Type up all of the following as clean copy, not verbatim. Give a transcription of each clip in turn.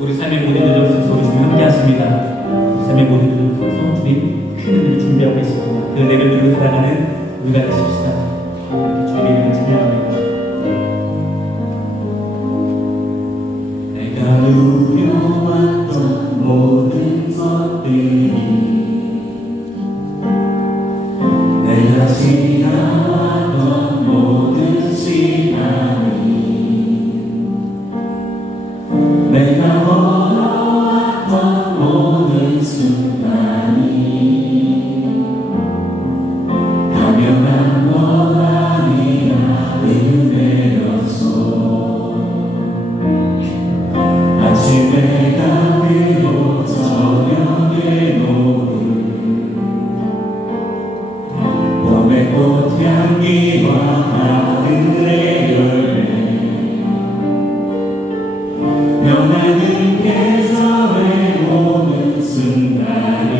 우리 삶의 모든 일들 속에서 우리 주님 함께 하십니다. 우리 삶의 모든 일들 속에서 주님 큰 은혜를 준비하고 계십니다. 그 은혜를 주고 살아가는 우리가 되십시다. 주님의 이름을 찬양합니다. 내가 누려왔던 모든 것들이 내가 지나왔던 모든 시간이 내가 걸어왔던 모든 순간이 당연한 것 아니라 은혜였소. 아침에 가비고 저녁에 노을 봄의 꽃향기와 하늘의 열매 변하는 계절의 모든 순간이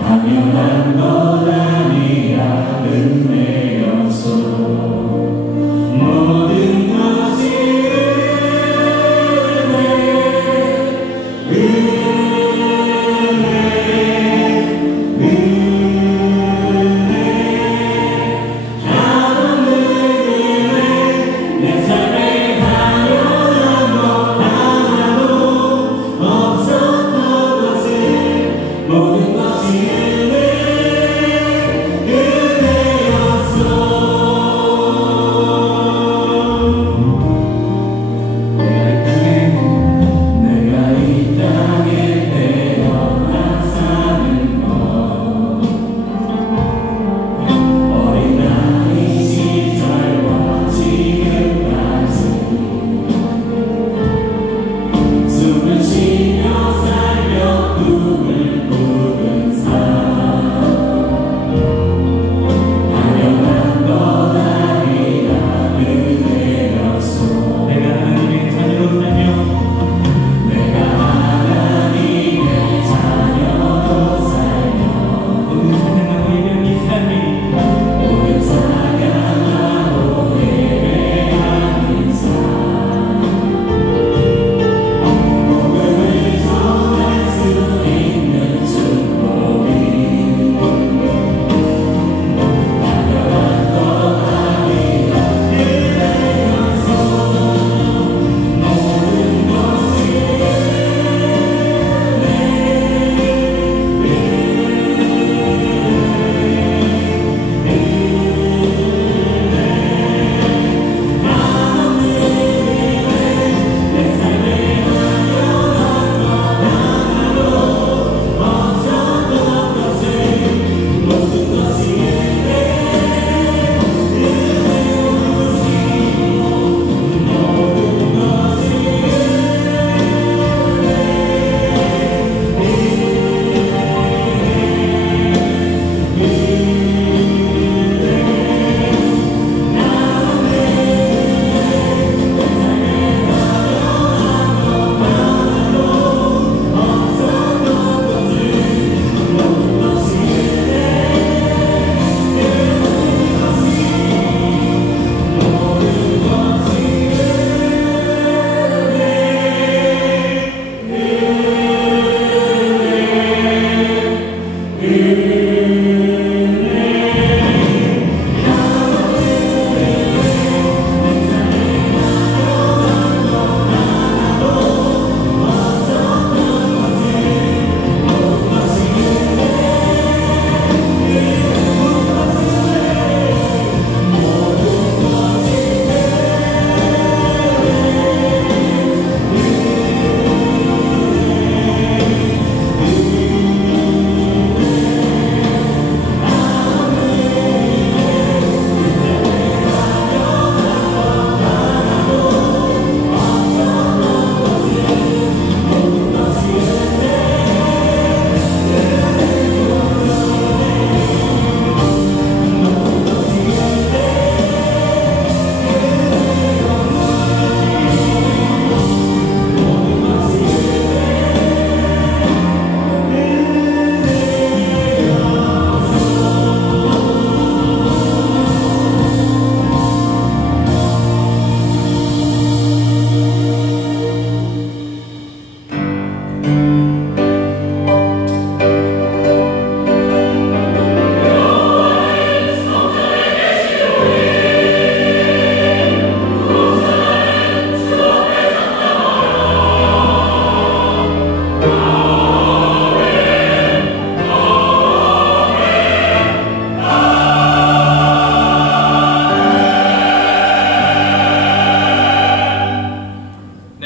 당연한 것 아니라 은혜였소. 모든 것이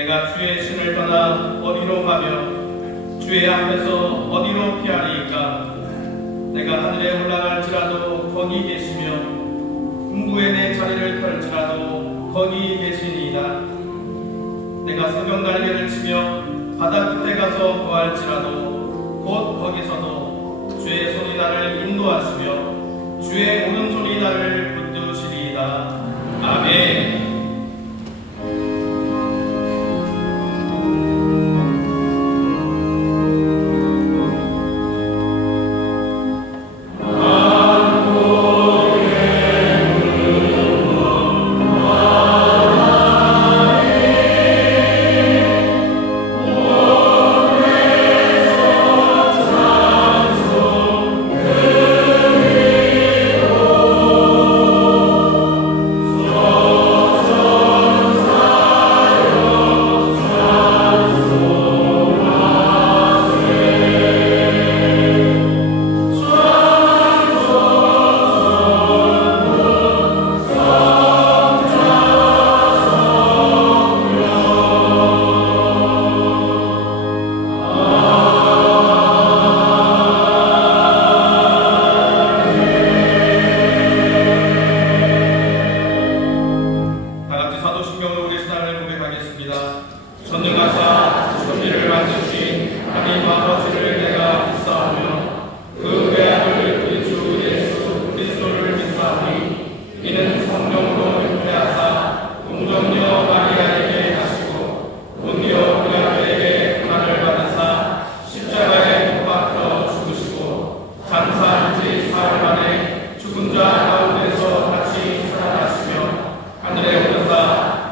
내가 주의 신을 떠나 어디로 가며 주의 앞에서 어디로 피하리이까? 내가 하늘에 올라갈지라도 거기 계시며 음부에 내 자리를 펼지라도 거기 계시니이다. 내가 새벽 날개를 치며 바다 끝에 가서 구할지라도 곧 거기서도 주의 손이 나를 인도하시며 주의 오른손이 나를 붙드시리이다. 아멘.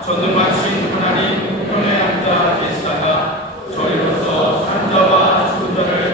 전능하신 하나님 편에 앉아 계시다가 저희로서 산자와 죽은 자를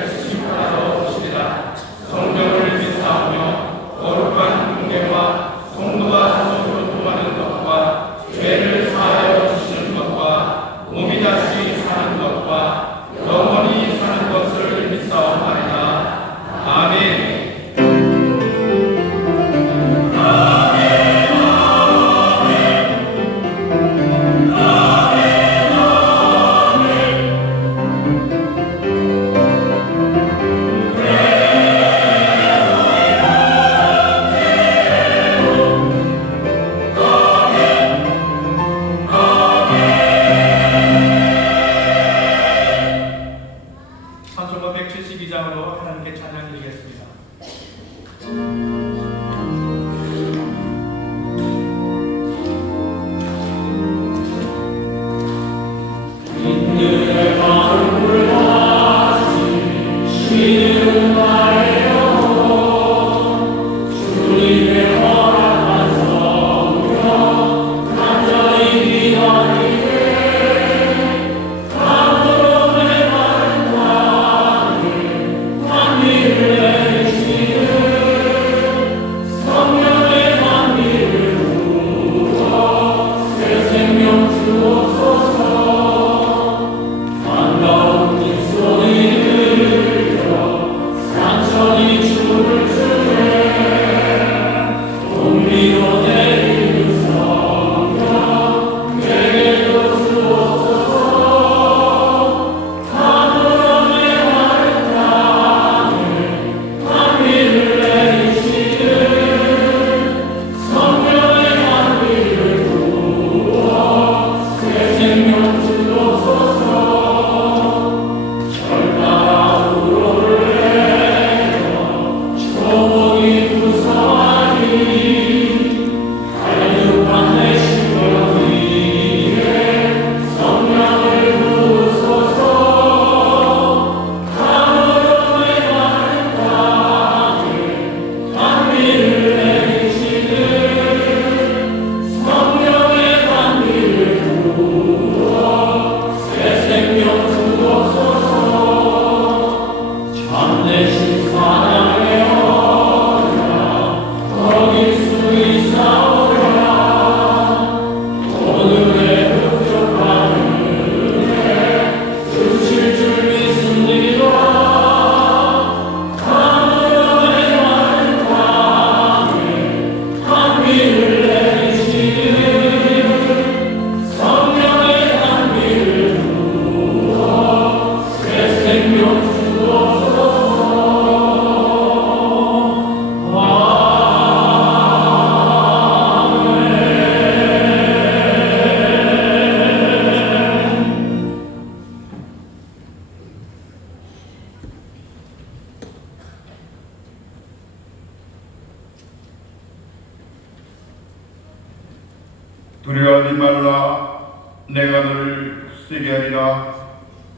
굳세게 하리라.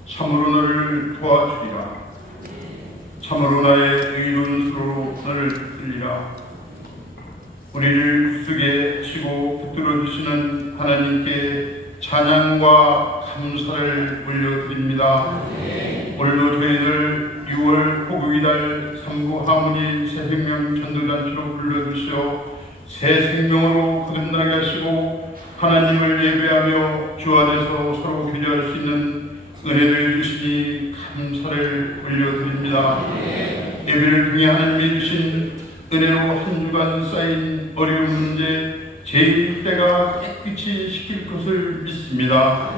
참으로 너를 도와주리라. 참으로 나의 의로운 수로 너를 붙들리라. 우리를 굳세게 치고 붙들어 주시는 하나님께 찬양과 감사를 올려드립니다. 오늘도 저희들 6월 호국이달 3부 하모니 새생명 전도단체로 불러주시어 새 생명으로 거듭나게 하시고 하나님을 예배하며 주 안에서 서로 교제할 수 있는 은혜를 주시니 감사를 올려드립니다. 예배를 통해 하나님이 주신 은혜로 한 주간 쌓인 어려운 문제 제일 때가 깨끗이 식힐 것을 믿습니다.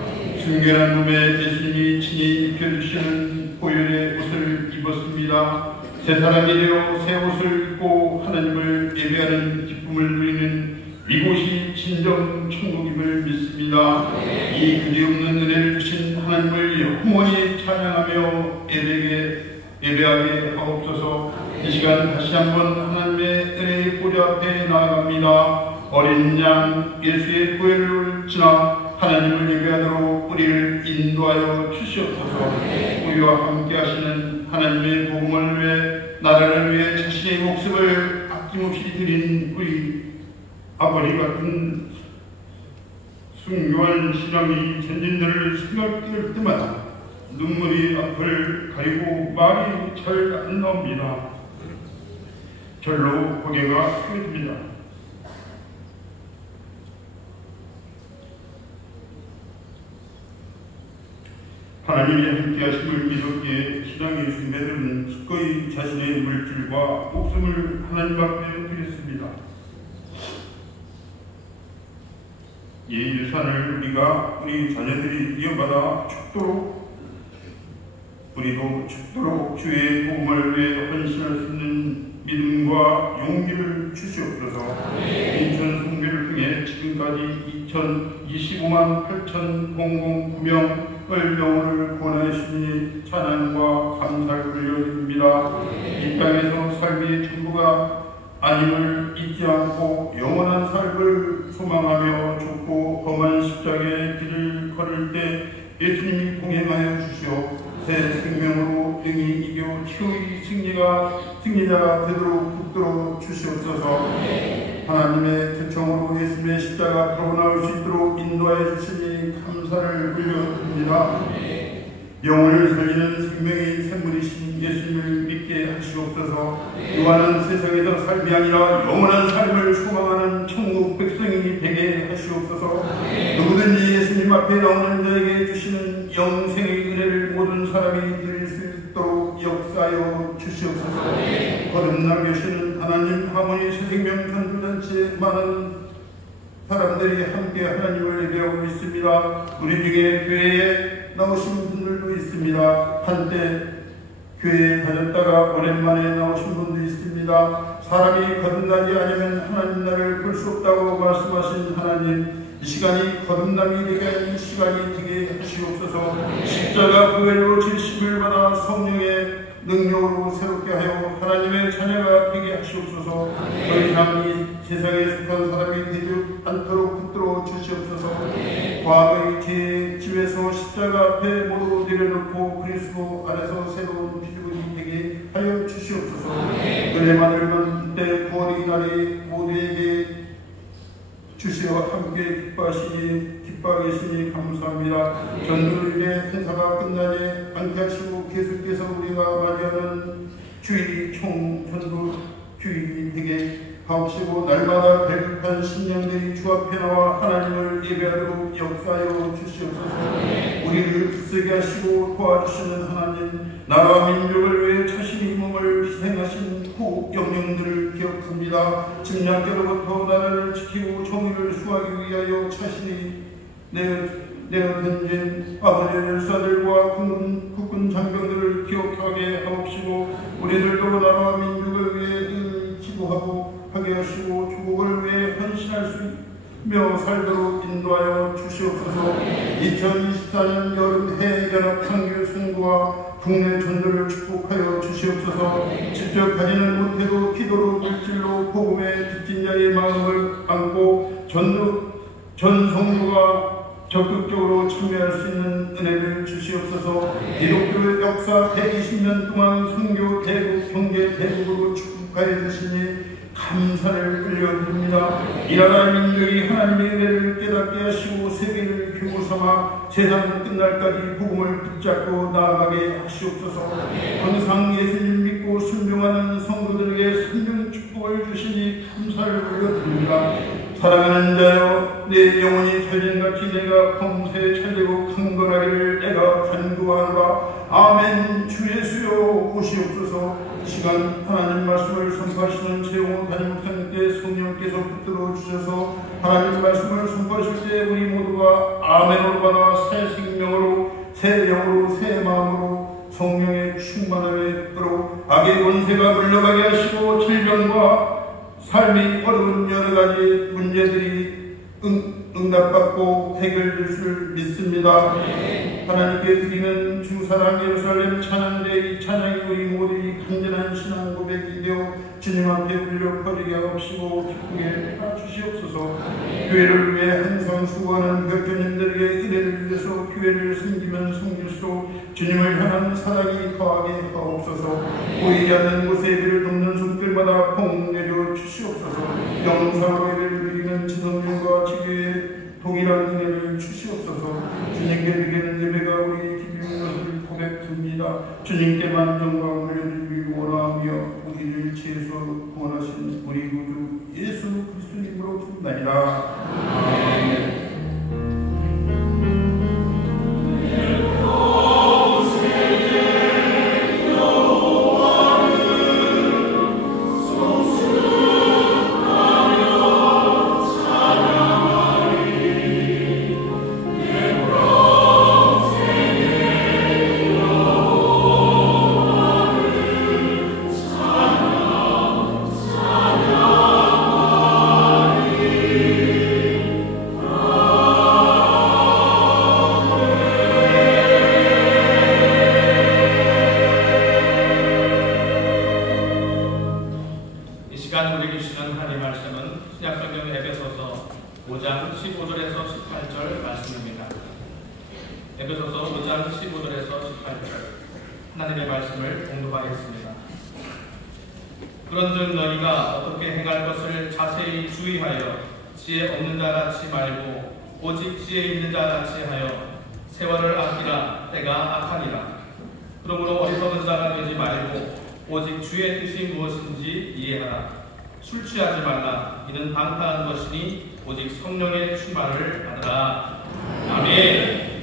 순결한 몸에 예수님이 친히 입혀주시는 보혈의 옷을 입었습니다. 새 사람이 되어 새 옷을 입고 하나님을 예배하는 기쁨을 누리는 이곳이 진정 천국임을 믿습니다. 이 그지없는 은혜를 주신 하나님을 영원히 찬양하며 예배하게 하옵소서. 이 시간 다시 한번 하나님의 은혜의 보좌 앞에 나아갑니다. 어린 양 예수의 보혈을 지나 하나님을 예배하도록 우리를 인도하여 주시옵소서. 우리와 함께 하시는 하나님의 복음을 위해 나라를 위해 자신의 목숨을 아낌없이 드린 우리 아버지 같은 순교한 신앙이 전진들을 생각할 때마다 눈물이 앞을 가리고 말이 잘 안 나옵니다. 절로 고개가 숙여집니다. 하나님이 함께하심을 믿었기에 신앙의 순례들은 기꺼이 자신의 물질과 목숨을 하나님 앞에 드렸습니다. 이 유산을 우리 자녀들이 이어받아 우리도 죽도록 주의 복음을 위해 헌신할 수 있는 믿음과 용기를 주시옵소서. 인천 성교를 통해 지금까지 2025만 8,009명을 영혼을 구원하시니 찬양과 감사를 올려드립니다. 이 땅에서 삶이 전부가 아님을 잊지 않고 영원한 삶을 소망하며 좁고 험한 십자가의 길을 걸을 때 예수님이 동행하여 주시오. 새 생명으로 능히 이겨 치유의 승리자가 되도록 붙들어 주시옵소서. 하나님의 초청으로 예수님의 십자가 바로 나올 수 있도록 인도하여 주시니 감사를 올려드립니다. 영혼을 살리는 생명의 샘물이신 예수님을 믿게 하시옵소서. 요한은 세상에서 삶이 아니라 영원한 삶을 소망하는 천국 백성이 되게 하시옵소서. 누구든지 예수님 앞에 나오는 자에게 주시는 영생의 은혜를 모든 사람이 누릴 수 있도록 역사하여 주시옵소서. 거듭나게 하시는 하나님 하모니 새생명 전도단체에 많은 사람들이 함께 하나님을 예배하고 있습니다. 우리 중에 교회에 나오신 분들도 있습니다. 한때 교회에 다녔다가 오랜만에 나오신 분도 있습니다. 사람이 거듭나지 않으면 하나님 나를 볼 수 없다고 말씀하신 하나님, 이 시간이 거듭남이 되게 하는 시간이 되게 하시옵소서. 십자가 보혈로 질심을 받아 성령의 능력으로 새롭게 하여 하나님의 자녀가 되게 하시옵소서. 더 이상 이 세상에 속한 사람이 되지 않도록 붙들어 주시옵소서. 과거의 제 집에서 십자가 앞에 모두 내려놓고 그리스도 안에서 새로운 피조물이 되게 하여 주시옵소서. 은혜만을 받는 때 구원의 날에 모두에게 주시어 함께 기뻐하게 계시니 감사합니다. 전도일의 행사가 끝나지 않게 하시고 계속해서 우리가 맞이하는 주일 총전도 주일이 되게 하옵시고, 날마다 배급한 신령들이 주 앞에 나와 하나님을 예배하도록 역사하여 주시옵소서. 우리를 굳세게 하시고 도와주시는 하나님, 나라와 민족을 위해 자신의 몸을 희생하신 후 영령들을 기억합니다. 침략자로부터 나라를 지키고 정의를 수호하기 위하여 자신이 내어 던진 아버지의 열사들과 국군 장병들을 기억하게 하옵시고, 우리들도 나라와 민족을 위해 기도하고 하게 하시고 조국을 위해 헌신할 수 있며 살도록 인도하여 주시옵소서. 2024년 여름 해외연합 상교 선거와 국내 전도를 축복하여 주시옵소서. 직접 가지는 못해도 기도로 물질로 복음의 빚진 자의 마음을 안고 전 성도가 적극적으로 참여할 수 있는 은혜를 주시옵소서. 기독교 역사 120년 동안 선교 대국, 경제 대국으로 축복하여 주시니 감사를 올려드립니다. 이 나라 민족이 하나님의 은혜를 깨닫게 하시고 세계를 교구 삼아 세상 끝날까지 복음을 붙잡고 나아가게 하시옵소서. 항상 예수님 믿고 순종하는 성도들에게 생명 축복을 주시니 감사를 올려드립니다. 사랑하는 자여, 내 영혼이 찰진같이 내가 범사에 찰되고 강건하기를 내가 간구하노라. 아멘. 주 예수여 오시옵소서. 이 시간 하나님 말씀을 선포하시는 최영호 담임 목사님께 성령께서 붙들어 주셔서 하나님 말씀을 선포하실 때 우리 모두가 아멘으로 받아 새 생명으로, 새 영으로, 새 마음으로 성령의 충만함에 끌어 악의 권세가 물러가게 하시고 질병과 삶이 어려운 여러 가지 문제들이 응답받고 해결될 줄 믿습니다. 하나님께 드리는 주사랑 예루살렘 찬양대 이 찬양이 우리 모두의 간절한 신앙 고백이 되어 주님 앞에 울려 퍼지게 하옵시고 기쁘게 해주시옵소서. 교회를 위해 항상 수고하는 교주님들에게 은혜를 위해서 교회를 섬기면 섬길수록 주님을 향한 사랑이 더하게 하옵소서. 보이지 않는 곳에 예배를 돕는 손길마다 복 내려 주시옵소서. 영상으로 예배를 드리는 지성님과 지교의 동일한 은혜를 주시옵소서. 주님께 드리는 예배가 우리 기쁨인 것을 고백합니다. 주님께만 영광을 올려드리기 원하며 우리를 지혜로 구원하신 우리 구주 예수 그리스도님으로 부르나이다. 아멘. 하나님의 말씀을 공독하겠습니다. 그런즉 너희가 어떻게 행할 것을 자세히 주의하여 지혜 없는 자같이 말고 오직 지혜 있는 자같이 하여 세월을 아끼라. 때가 악하니라. 그러므로 어리석은 자가 되지 말고 오직 주의 뜻이 무엇인지 이해하라. 술 취하지 말라. 이는 방탕한 것이니 오직 성령의 충만을 받으라. 아멘.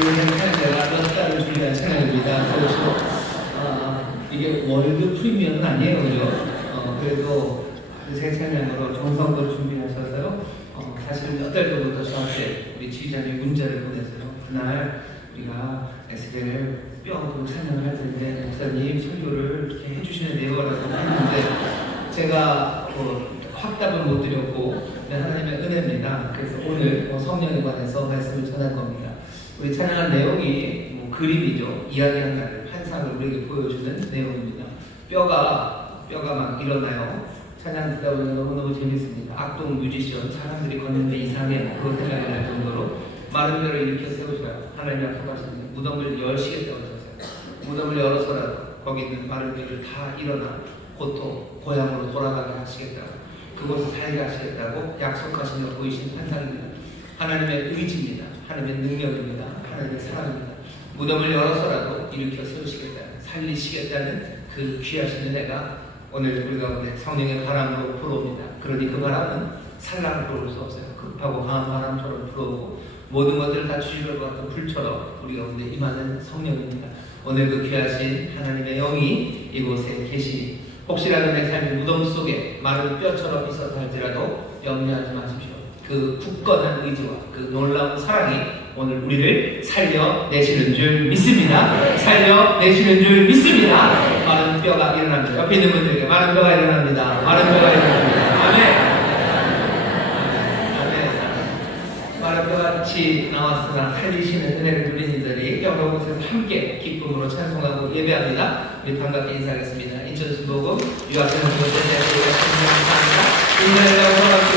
저희는 찬양대가 몇 달을 준비한 찬양입니다. 그래서 이게 월드 프리미엄은 아니에요, 그죠? 그래도 새 찬양으로 정성으로 준비하셔서요. 사실 몇 달 전부터 저한테 우리 지휘자님 문자를 보내서요. 그날 우리가 에스겔 뼈로 찬양을 할 텐데 목사님 설교를 이렇게 해주시는데요 라고 했는데 제가 확답은 못 드렸고 하나님의 은혜입니다. 그래서 오늘 성령에 관해서 말씀을 전할 겁니다. 우리 찬양한 내용이 그림이죠. 이야기한다는 환상을 우리에게 보여주는 내용입니다. 뼈가 막 일어나요. 찬양 듣다 보면 너무너무 재밌습니다. 악동 뮤지션 사람들이 걷는데 이상해 그거 생각이 날 정도로 마른 뼈를 일으켜 세우셔요. 하나님이 약속하시는 무덤을 열시겠다고 하셨어요. 무덤을 열어서라도 거기 있는 마른 뼈를 다 일어나 고향으로 돌아가게 하시겠다고, 그곳을 살게 하시겠다고 약속하시며 보이신 환상입니다. 하나님의 의지입니다. 하나님의 능력입니다. 하나님의 사랑입니다. 무덤을 열어서라도 일으켜 세우시겠다, 살리시겠다는 그 귀하신 은혜가 오늘 우리 가운데 성령의 바람으로 불어옵니다. 그러니 그 바람은 산란을 불어올 수 없어요. 급하고 강한 바람처럼 불어오고 모든 것들을 다 주실 것 같은 불처럼 우리 가운데 임하는 성령입니다. 오늘 그 귀하신 하나님의 영이 이곳에 계시니 혹시라도 내 삶의 무덤 속에 마른 뼈처럼 있었다 할지라도 염려하지 마십시오. 그 굳건한 의지와 그 놀라운 사랑이 오늘 우리를 살려내시는 줄 믿습니다. 살려내시는 줄 믿습니다. 마른 뼈가 일어납니다. 옆에 있는 분들에게 마른 뼈가 일어납니다. 마른 뼈가 일어납니다. 아멘. 마른 뼈같이 나왔으나 살리시는 은혜를 누리는 자들이 여러 곳에서 함께 기쁨으로 찬송하고 예배합니다. 우리 반갑게 인사하겠습니다. 인천순복음 유학생 공동체 감사합니다. 인사를 하고 허락해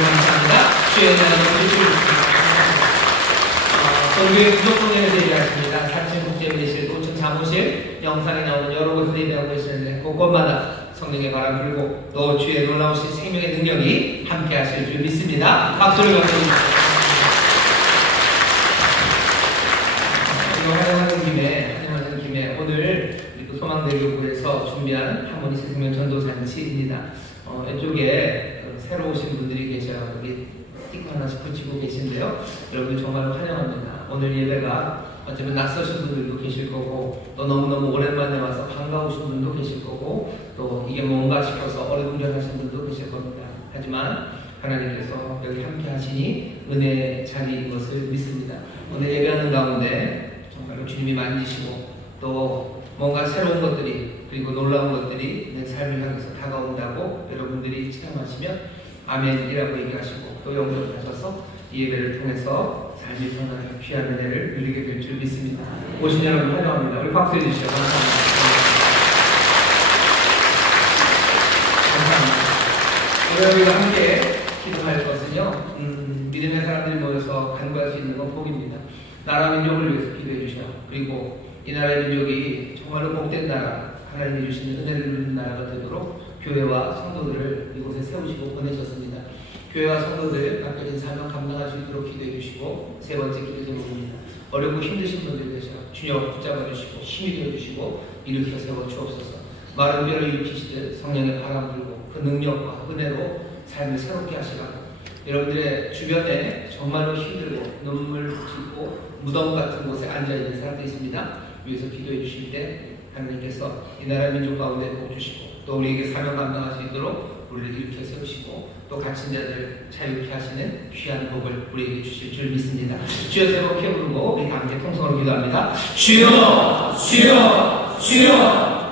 감사합니다. 주의 은혜를 주시옵소서. 교회 구독동에서 예배하십니다. 4층 국제예배실, 5층 사무실, 영상에 나오는 여러 곳에서 예배하고 계시는데 곳곳마다 성령의 바람 불고 또 주의 놀라우신 생명의 능력이 함께 하실 줄 믿습니다. 박수를 감사드립니다. 이거 환영하는 김에 오늘 소망대교구에서 준비한 하모니 새생명 전도잔치입니다. 이쪽에 새로 오신 분들이 계셔요. 우리 스티커 하나씩 붙이고 계신데요. 여러분 정말 환영합니다. 오늘 예배가 어쩌면 낯서신 분들도 계실 거고 또 너무너무 오랜만에 와서 반가우신 분도 계실 거고 또 이게 뭔가 싶어서 어리둥절하신 분도 계실 겁니다. 하지만 하나님께서 여기 함께 하시니 은혜의 자리인 것을 믿습니다. 오늘 예배하는 가운데 정말로 주님이 만지시고 또 뭔가 새로운 것들이 그리고 놀라운 것들이 내 삶을 향해서 다가온다고 여러분들이 체험하시면 아멘이라고 얘기하시고 또 영접하셔서 이 예배를 통해서 삶이 변하는 귀한 은혜를 누리게 될 줄 믿습니다. 오신 여러분 환영합니다. 우리 박수해 주시죠. 감사합니다. 감사합니다. 우리가 함께 기도할 것은요, 믿음의 사람들이 모여서 간구할 수 있는 건 복입니다. 나라 민족을 위해서 기도해 주셔. 그리고 이 나라의 민족이 정말로 복된 나라, 하나님이 주시는 은혜를 누리는 나라가 되도록 교회와 성도들을 이곳에 세우시고 보내셨습니다. 교회와 성도들 각각의 사명 감당할 수 있도록 기도해 주시고 세 번째 기도 제목입니다. 어렵고 힘드신 분들 계셔 주여 붙잡아 주시고 힘이 되어 주시고 일으켜 세워 주옵소서. 마른 뼈를 일으키시듯 성령의 바람 불고 그 능력과 은혜로 삶을 새롭게 하시라고 여러분들의 주변에 정말로 힘들고 눈물 쏟고 무덤 같은 곳에 앉아있는 사람들이 있습니다. 위에서 기도해 주실 때 하나님께서 이 나라 민족 가운데 복 주시고 또 우리에게 사명 감당할 수 있도록 우리를 일으켜 세우시고 또 갇힌 자들 자유케 하시는 귀한 복을 우리에게 주실 줄 믿습니다. 주여 세 번 크게 부르고 우리 함께 통성으로 기도합니다. 주여 주여 주여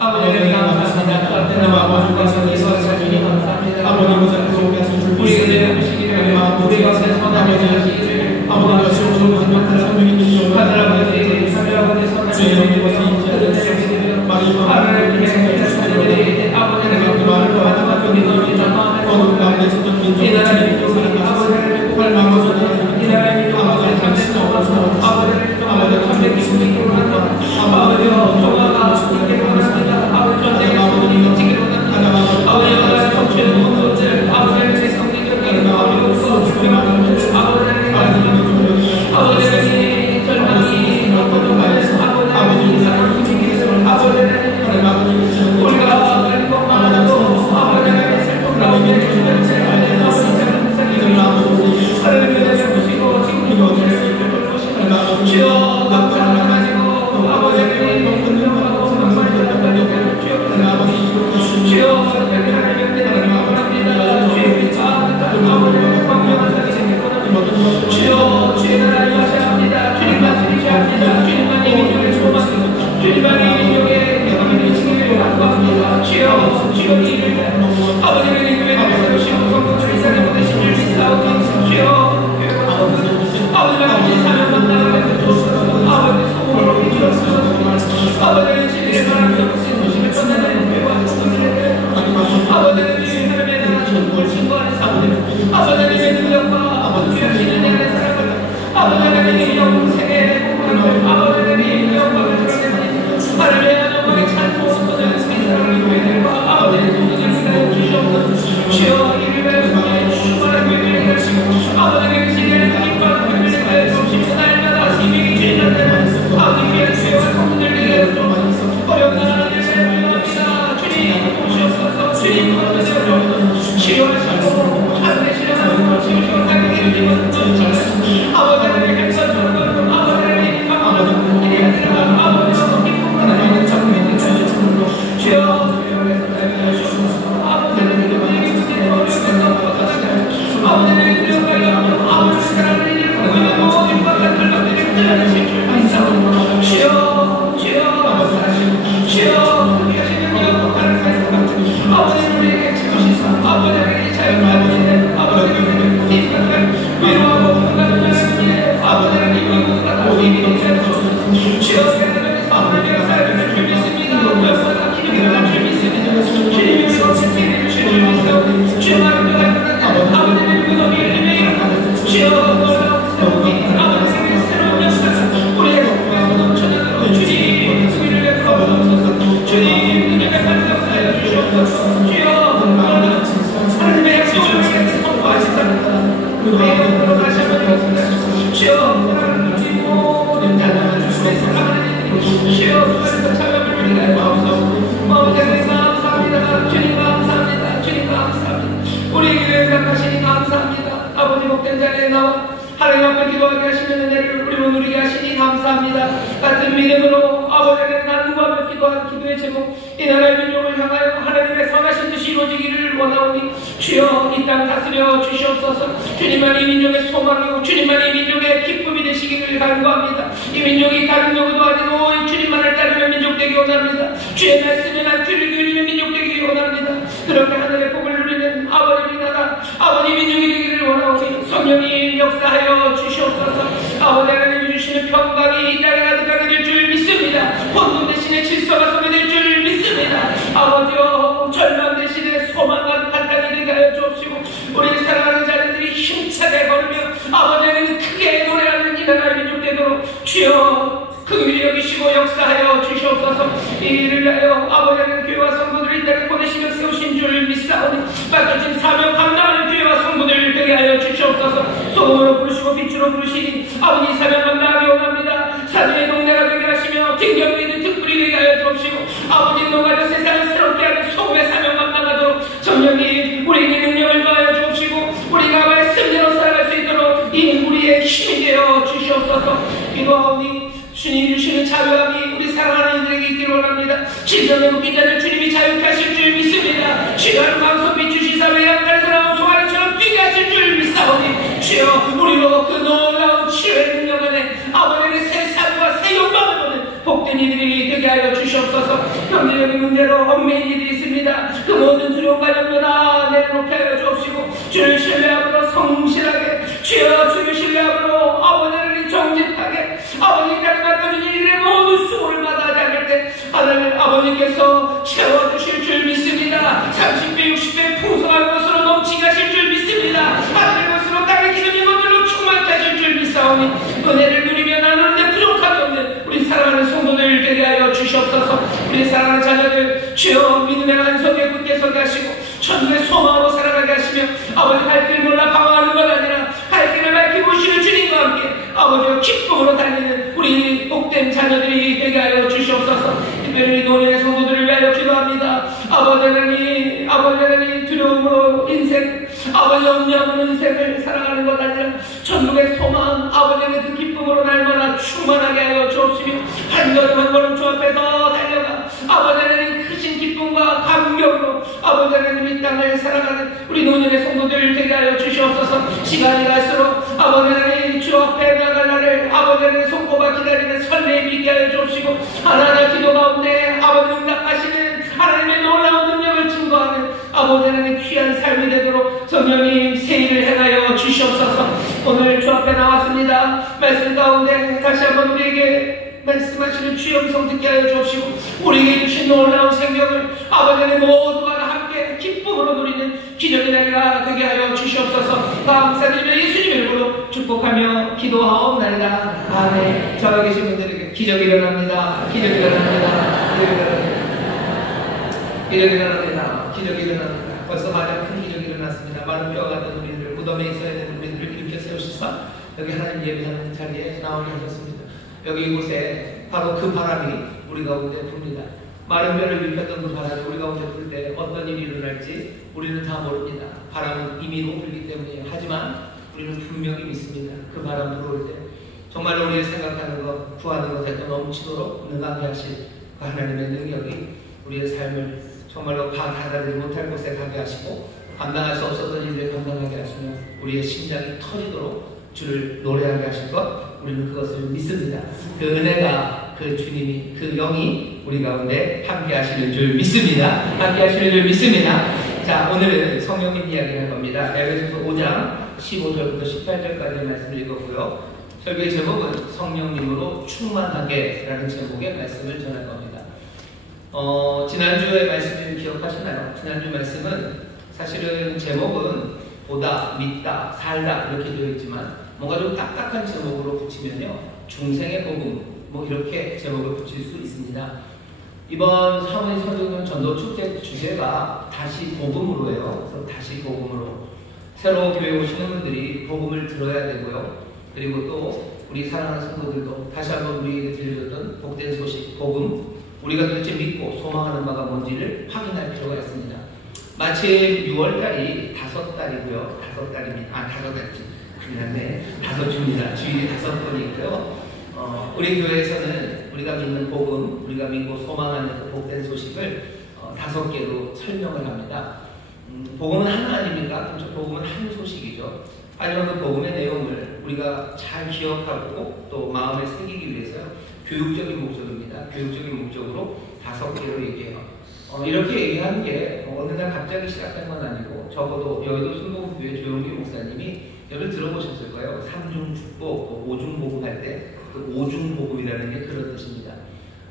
아버지를 감사합니다. 따뜻한 아버지께서 이서 사주니 감사합니다. 아버지께서 좋게 하신 줄 우리 은혜를 주시기를 우리가 선하게 되시기를 아버지가 주옵소서 강력한 성령의 능력으로 하늘아버지 하늘아버지 선하게 되시기를 하나님의 생명을 아버지는 그 말을 도와주고 믿습니다. 어느 가운데 있었던 민족을 지키고 살아가셨으니 발망하소서. 이 나라의 민족 아버지를 참되지 없어서 아버지를 참되기 힘들고 아버지가 평화가 이렇게 강합니다. 아버지 전쟁에 아버지를 지키고 아버지가 성취하는 것들 아버지를 두려워하여 아버지의 사랑을 이루고 모든 바깥 결박들을 뜯어내실 줄 믿사오니 주여 주여 그렇게 하시는 여 다른 사이사 같은 아버지를 우리에게 지도시사 아버지에게 자유를 아버지의 아버지를 이스라엘 위로하고 공간을 열심히 아버지를 이루고 나도 이미 동생을 주소서 주여 내가 아버지의 사랑을 줄 믿습니다 역사가 기능이 일어날 줄 믿습니다 주님이 우리로 지키는 줄 믿사오니 주여 아버지의 구속이 이름에 일어나는 주여 놀라운 새로운 아버지의 새로운 역사가 우리의 속에서 넘쳐나도록 주님 승리를 베풀어 주옵소서 주님 능력의 발전하여 주옵소서 주여 하나님의 약속을 우리에게 선포하시옵소서 우리의 영으로 다시 한번 주여 하나님 모든 자녀를 주님의 사랑을 주여 주님의 참여를 우리가 마음속으로 마음에 감사합니다 주님 감사합니다 주님 감사합니다 우리에게 응답하시니 감사합니다 아버지 복된 자리에 나와 하나님 앞에 기도하게 하시는 은혜를 우리로 누리게 하시니 감사합니다 같은 믿음으로 아버지에게 간구하며 기도한 기도의 제목 이 나라의 민족을 향하여 하나님의 선하신 뜻이 이루어지기를 원하오니 주여 이 땅 다스려 주시옵소서 주님만이 민족의 소망이고 주님만이 민족의 기쁨이 되시기를 간구합니다 이 민족이 다른 누구도 아니고 주님만을 따르는 민족 되기 원합니다 주의 말씀에 난 귀를 기울이는 민족 되기 원합니다 그렇게 하늘의 복을 누리는 아버지 나라 아버지 민족이 되기를 원하오니 성령이 역사하여 주시옵소서 아버지 하나님이 주시는 평강이 이 땅에 가득하게 될 줄 믿습니다 혼돈 대신에 질서가 소개될 줄 믿습니다 아버지여 절망 대신에 소망과 판단이 되게 하여 주옵시고 우리 사랑하는 자녀들이 힘차게 걸으며 아버지는 크게 노래하는 이 나라의 민족 되도록 주여 긍휼히 여기시고 역사하여 주시옵소서 이 일을 위하여 아버지는 교회와 성도들을 이 땅에 보내시며 세우신 줄 믿사오니 맡겨진 사명 감당하는 교회와 성도들을 되게 하여 주시옵소서 소금으로 부르시고 빛으로 부르시니 아버지 사명 감당하기 원합니다 사진의 동네가 되게 하시며 등경에 있는 특불이 되게 하여 주옵시고 아버지 농가를 세상을 새롭게 하는 소금의 사명 감당하도록 성령님 우리에게 능력을 더하여 주옵시고 우리가 말씀대로 살아갈 수 있도록 이 우리의 힘이 되어 주시옵소서 기도하오니 주님이 주시는 자유함이 우리 사랑하는 이들에게 있기를 원합니다 질병에 묶인 자를 주님이 자유케 하실 줄 믿습니다 시간 강소 비추시사 외양간에서 나온 소아리처럼 뛰게 하실 줄 믿사오니 주여 우리로 그 놀라운 치유의 능력 안에 아버지의 새 삶과 새 영광을 보는 복된 이들이 되게 하여 주시옵소서 경제적인 문제로 얽매인 일이 있습니다 그 모든 두려움과 염려 다 내려놓게 하여 주옵시고 주를 신뢰함으로 성실하게 주여 주를 신뢰함으로 아버지를 정직하게 아버지께서 맡겨준 일의 모든 수고를 마다하지 않을 때 하나님 아버지께서 채워주실 줄 믿습니다 30배 60배 풍성한 것으로 넘치게 하실 줄 믿습니다 하늘의 것으로 땅의 기름인 것들로 충만케 하실 줄 믿사오니 은혜를 누리며 나누는데 부족함이 없는 우리 사랑하는 성도들 되게 하여 주시옵소서 우리 사랑하는 자녀들 주여 믿음의 안석에 굳게 서게 하시고 천국의 소망으로 살아가게 하시며 아버지 갈 길 몰라 방황하는 것 아니라 갈 길을 밝히고 오시는 주님과 함께 아버지와 기쁨으로 달리는 우리 복된 자녀들이 되게 하여 주시옵소서 특별히 노년의 성도들을 위하여 기도합니다 아버지 하나님 두려움으로 인생 아버지 염려하는 인생을 살아가는 것 아니라 천국의 소망 아버지 하나님 그 기쁨으로 날마다 충만하게 하여 주옵시며 한 걸음 한 걸음 주 앞에 더 달려가 아버지 하나님 크신 기쁨과 감격으로 아버지 하나님 이 땅을 살아가는 우리 노년의 성도들을 되게 하여 주시옵소서 시간이 갈수록 아버지 하나님 주 앞에 나갈 날을 아버지 하나님 손꼽아 기다리는 설레임 있게 하여 주옵시고 하나하나 기도 가운데 아버지 응답하시는 하나님의 놀라운 능력을 증거하는 아버지 하나님 귀한 삶이 되도록 성령님 세일을 행하여 주시옵소서 오늘 주 앞에 나왔습니다 말씀 가운데 다시 한번 우리에게 말씀하시는 주의 음성 듣게 하여 주옵시고 우리에게 주신 놀라운 생명을 아버지 하나님 모두가 함께 기쁨으로 누리는 기적의 날가 되게 하여 주시옵소서 감사드리며 예수님의 이름으로 축복하며 기도하옵나이다 아멘 저와 계신 분들에게 기적이 일어납니다 기적이 일어납니다 기적이 일어납니다 기적이 일어납니다 벌써 가장 큰 기적이 일어났습니다 많은 뼈가 같은 우리들 무덤에 있어야 되는 우리들을 일으켜 세우시사 여기 하나님 예배하는 자리에 나오게 하셨습니다 여기 이곳에 바로 그 바람이 우리 가운데 붑니다 마른 뼈를 일으켰던 그 바람이 우리 가운데 불 때 어떤 일이 일어날지 우리는 다 모릅니다 바람은 임의로 불기 때문이에요 하지만 우리는 분명히 믿습니다 그 바람 불어올 때 정말로 우리가 생각하는 것 구하는 것에 더 넘치도록 능하게 하실 그 하나님의 능력이 우리의 삶을 정말로 다 다다르지 못할 곳에 가게 하시고 감당할 수 없었던 일을 감당하게 하시며 우리 우리의 심장이 터지도록 주를 노래하게 하실 것, 우리는 그것을 믿습니다. 그 은혜가, 그 주님이, 그 영이 우리 가운데 함께 하시는 줄 믿습니다. 함께 하시는 줄 믿습니다. 자, 오늘은 성령님 이야기를 할 겁니다. 에베소서 5장 15절부터 18절까지의 말씀을 읽었고요. 설교의 제목은 성령님으로 충만하게 라는 제목의 말씀을 전할 겁니다. 지난주의 말씀을 기억하시나요? 지난주 말씀은 사실은 제목은 보다, 믿다, 살다 이렇게 되어 있지만 뭔가 좀 딱딱한 제목으로 붙이면요, 중생의 복음 뭐 이렇게 제목을 붙일 수 있습니다. 이번 3월 설교는 전도축제 주제가 다시 복음으로예요. 그래서 다시 복음으로 새로 교회 오시는 분들이 복음을 들어야 되고요. 그리고 또 우리 사랑하는 성도들도 다시 한번 우리에게 들려줬던 복된 소식, 복음, 우리가 도대체 믿고 소망하는 바가 뭔지를 확인할 필요가 있습니다. 마침 6월달이 5달이고요. 5달입니다. 5달이지. 큰일 났네. 5주입니다. 주일이 5번이 있고요. 우리 교회에서는 우리가 믿는 복음, 우리가 믿고 소망하는 그 복된 소식을 5개로 설명을 합니다. 복음은 하나 아닙니까? 그렇죠? 복음은 한 소식이죠. 하지만 그 복음의 내용을 우리가 잘 기억하고 또 마음에 새기기 위해서요, 교육적인 목적입니다. 교육적인 목적으로 5개로 얘기해요. 이렇게 얘기하는 게 어느 날 갑자기 시작된 건 아니고, 적어도 여의도 순복음교회 조용기 목사님이 여러분 들어보셨을 거예요. 3중 축복, 5중 복음 할 때 그 5중 복음이라는 게 그런 뜻입니다.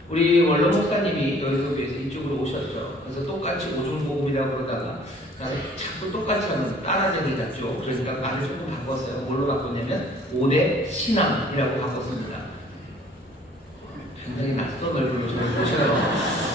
우리 원로 목사님이 여의도교회에서 이쪽으로 오셨죠. 그래서 똑같이 5중 복음이라고 그러다가 나는 자꾸 똑같이 하면 따라쟁이 같죠. 그러니까 말을 조금 바꿨어요. 뭘로 바꿨냐면 5대 신앙이라고 바꿨습니다. 굉장히 낯선 얼굴로 저를 보셔요.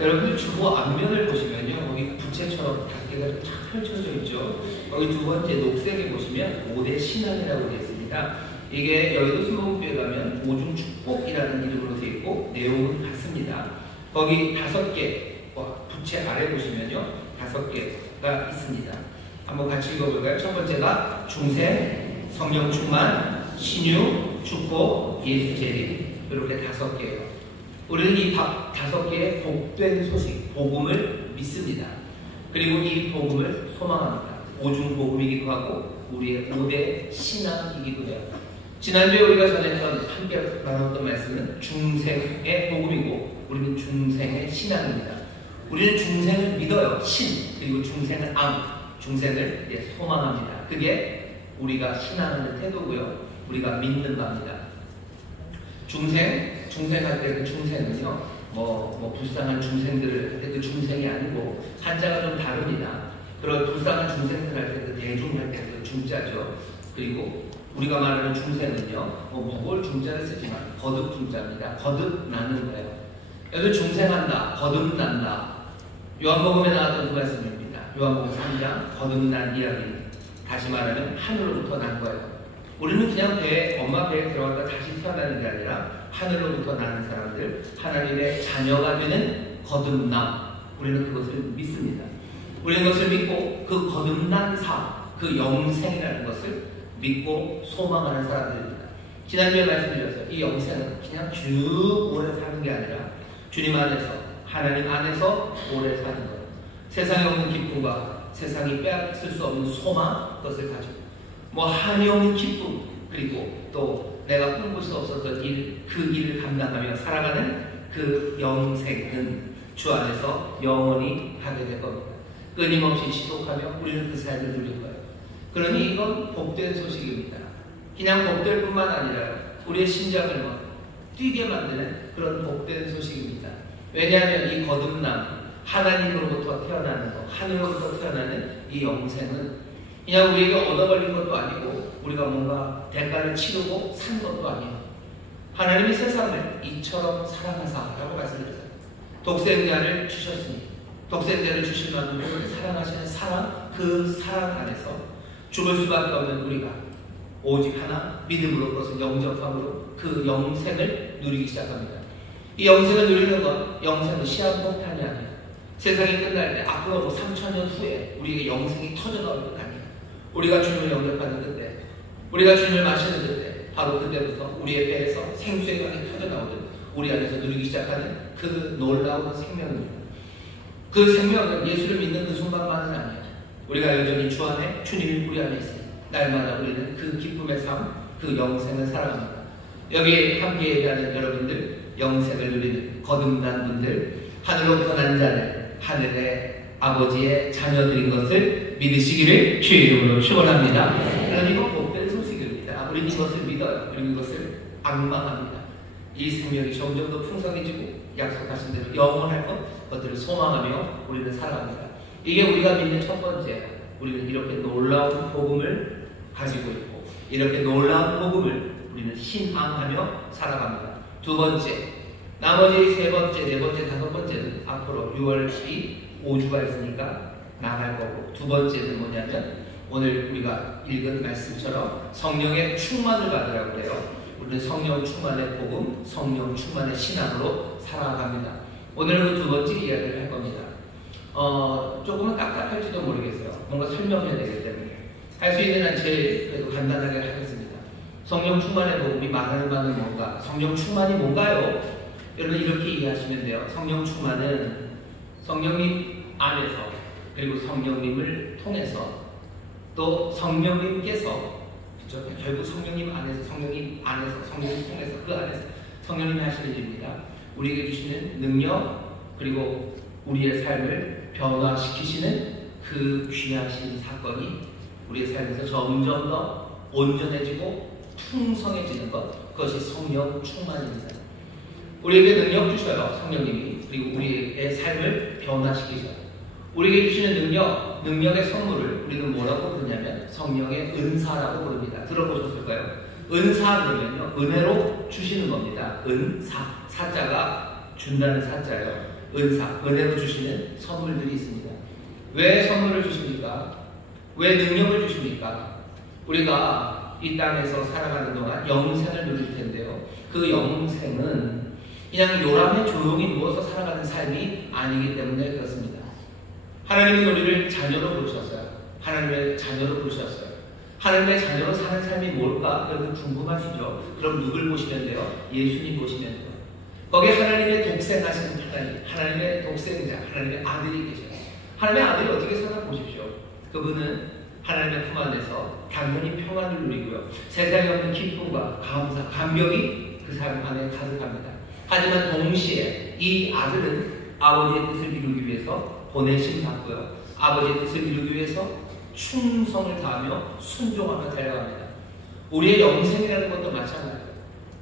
여러분들 주보 앞면을 보시면요, 거기 부채처럼 5개가 쫙 펼쳐져 있죠. 거기 두 번째 녹색에 보시면 5대 신앙이라고 되어 있습니다. 이게 여의도 순복음교회 가면 5중 축복이라는 이름으로 되어 있고 내용은 같습니다. 거기 5개, 부채 아래 보시면요 5개가 있습니다. 한번 같이 읽어볼까요? 첫 번째가 중생, 성령 충만, 신유, 축복, 예수 재림, 이렇게 5개예요. 우리는 이 5개의 복된 소식, 복음을 믿습니다. 그리고 이 복음을 소망합니다. 5중 복음이기도 하고 우리의 5대 신앙이기도 해요. 지난주에 우리가 전했던 함께 나눴던 말씀은 중생의 복음이고 우리는 중생의 신앙입니다. 우리는 중생을 믿어요. 신, 그리고 중생을 중생을 소망합니다. 그게 우리가 신앙하는 태도고요. 우리가 믿는 바입니다. 중생할 때 그 중생은요, 불쌍한 중생들을 할 때 그 중생이 아니고 한자가 좀 다릅니다. 그런 불쌍한 중생들 할 때 그 대중 할 때 그 중자죠. 그리고 우리가 말하는 중생은요, 무거울 중자를 쓰지만 거듭 중자입니다. 거듭나는 거예요. 여기서 중생한다, 거듭난다. 요한복음에 나왔던 그 말씀입니다. 요한복음 3장 거듭난 이야기입니다. 다시 말하면 하늘로부터 난 거예요. 우리는 그냥 엄마 배에 들어갔다 다시 태어나는 게 아니라 하늘로부터 나는 사람들, 하나님의 자녀가 되는 거듭남, 우리는 그것을 믿습니다. 우리는 그것을 믿고 그 거듭난 그 영생이라는 것을 믿고 소망하는 사람들입니다. 지난주에 말씀드렸어요. 이 영생은 그냥 쭉 오래 사는 게 아니라 주님 안에서, 하나님 안에서 오래 사는 거예요. 세상에 없는 기쁨과 세상이 빼앗을 수 없는 소망, 그것을 가지고 한이 없는 기쁨, 그리고 또 내가 꿈꿀 수 없었던 일, 그 일을 감당하며 살아가는 그 영생은 주 안에서 영원히 하게 될 겁니다. 끊임없이 지속하며 우리는 그 삶을 누릴 거예요. 그러니 이건 복된 소식입니다. 그냥 복될 뿐만 아니라 우리의 심장을 뛰게 만드는 그런 복된 소식입니다. 왜냐하면 이 거듭남, 하나님으로부터 태어나는 것, 하늘로부터 태어나는 이 영생은 그냥 우리에게 얻어걸린 것도 아니고 우리가 뭔가 대가를 치르고 산 것도 아니에요. 하나님이 세상을 이처럼 사랑하사라고 말씀드렸어요. 독생자를 주셨으니 독생자를 주실 만큼 우리를 사랑하시는 사랑, 그 사랑 안에서 죽을 수밖에 없는 우리가 오직 하나 믿음으로 그것을 영접함으로 그 영생을 누리기 시작합니다. 이 영생을 누리는 것, 영생은 시한폭탄이 아니에요. 세상이 끝날 때 앞으로 3000년 후에 우리에게 영생이 터져나올 것 아니에요. 우리가 주님을 영접하는 그때, 우리가 주님을 마시는 그때, 바로 그때부터 우리의 배에서 생수의 강이 터져나오듯 우리 안에서 누리기 시작하는 그 놀라운 생명입니다. 그 생명은 예수를 믿는 그 순간만은 아니에요. 우리가 여전히 주 안에, 주님이 우리 안에 있습니다. 날마다 우리는 그 기쁨의 삶, 그 영생을 살아갑니다. 여기 함께 예배하는 여러분들, 영생을 누리는 거듭난 분들, 하늘로 떠난 자들, 하늘의 아버지의 자녀들인 것을 믿으시기를 주의 이름으로 축원합니다. 그러나 이건 복된 소식입니다. 우리는 이것을 믿어요. 그리고 이것을 악망합니다. 이 생명이 점점 더 풍성해지고 약속하신 대로 영원할 것들을 소망하며 우리는 살아갑니다. 이게 우리가 믿는 첫 번째예요. 우리는 이렇게 놀라운 복음을 가지고 있고 이렇게 놀라운 복음을 우리는 신앙하며 살아갑니다. 두 번째, 나머지 세 번째, 네 번째, 다섯 번째는 앞으로 6월이 5주가 있으니까 나갈 거고, 두 번째는 뭐냐면 오늘 우리가 읽은 말씀처럼 성령의 충만을 받으라고 해요. 우리는 성령 충만의 복음, 성령 충만의 신앙으로 살아갑니다. 오늘은 그 두 번째 이야기를 할 겁니다. 조금은 딱딱할지도 모르겠어요. 뭔가 설명해야 되기 때문에 할 수 있는 한 제일 그래도 간단하게 하겠습니다. 성령 충만의 복음이 말하는 바는 뭔가? 성령 충만이 뭔가요? 여러분 이렇게 이해하시면 돼요. 성령 충만은 성령님 안에서 그리고 성령님을 통해서 또 성령님께서 그렇죠? 결국 성령님 안에서 성령님 통해서 그 안에서 성령님이 하시는 일입니다. 우리에게 주시는 능력 그리고 우리의 삶을 변화시키시는 그 귀하신 사건이 우리의 삶에서 점점 더 온전해지고 풍성해지는 것, 그것이 성령 충만입니다. 우리에게 능력 주셔요, 성령님이. 그리고 우리의 삶을 변화시키셔요. 우리에게 주시는 능력의 선물을 우리는 뭐라고 부르냐면 성령의 은사라고 부릅니다. 들어보셨을까요? 은사 그러면요, 은혜로 주시는 겁니다. 은사, 사자가 준다는 사자예요. 은사, 은혜로 주시는 선물들이 있습니다. 왜 선물을 주십니까? 왜 능력을 주십니까? 우리가 이 땅에서 살아가는 동안 영생을 누릴 텐데요. 그 영생은 그냥 요람에 조용히 누워서 살아가는 삶이 아니기 때문에 그렇습니다. 하나님이 우리를 자녀로 부르셨어요. 하나님의 자녀로 부르셨어요. 하나님의 자녀로 사는 삶이 뭘까? 여러분 궁금하시죠? 그럼 누굴 보시면 돼요? 예수님 보시면 돼요. 거기 하나님의 독생하신 하나님, 하나님의 독생자, 하나님의 아들이 계셔요. 하나님의 아들이 어떻게 사나 보십시오. 그분은 하나님의 품 안에서 당연히 평안을 누리고요. 세상에 없는 기쁨과 감사, 감격이 그 삶 안에 가득합니다. 하지만 동시에 이 아들은 아버지의 뜻을 이루기 위해서 보내심 받고요. 아버지의 뜻을 이루기 위해서 충성을 다하며 순종하며 달려갑니다. 우리의 영생이라는 것도 마찬가지예요.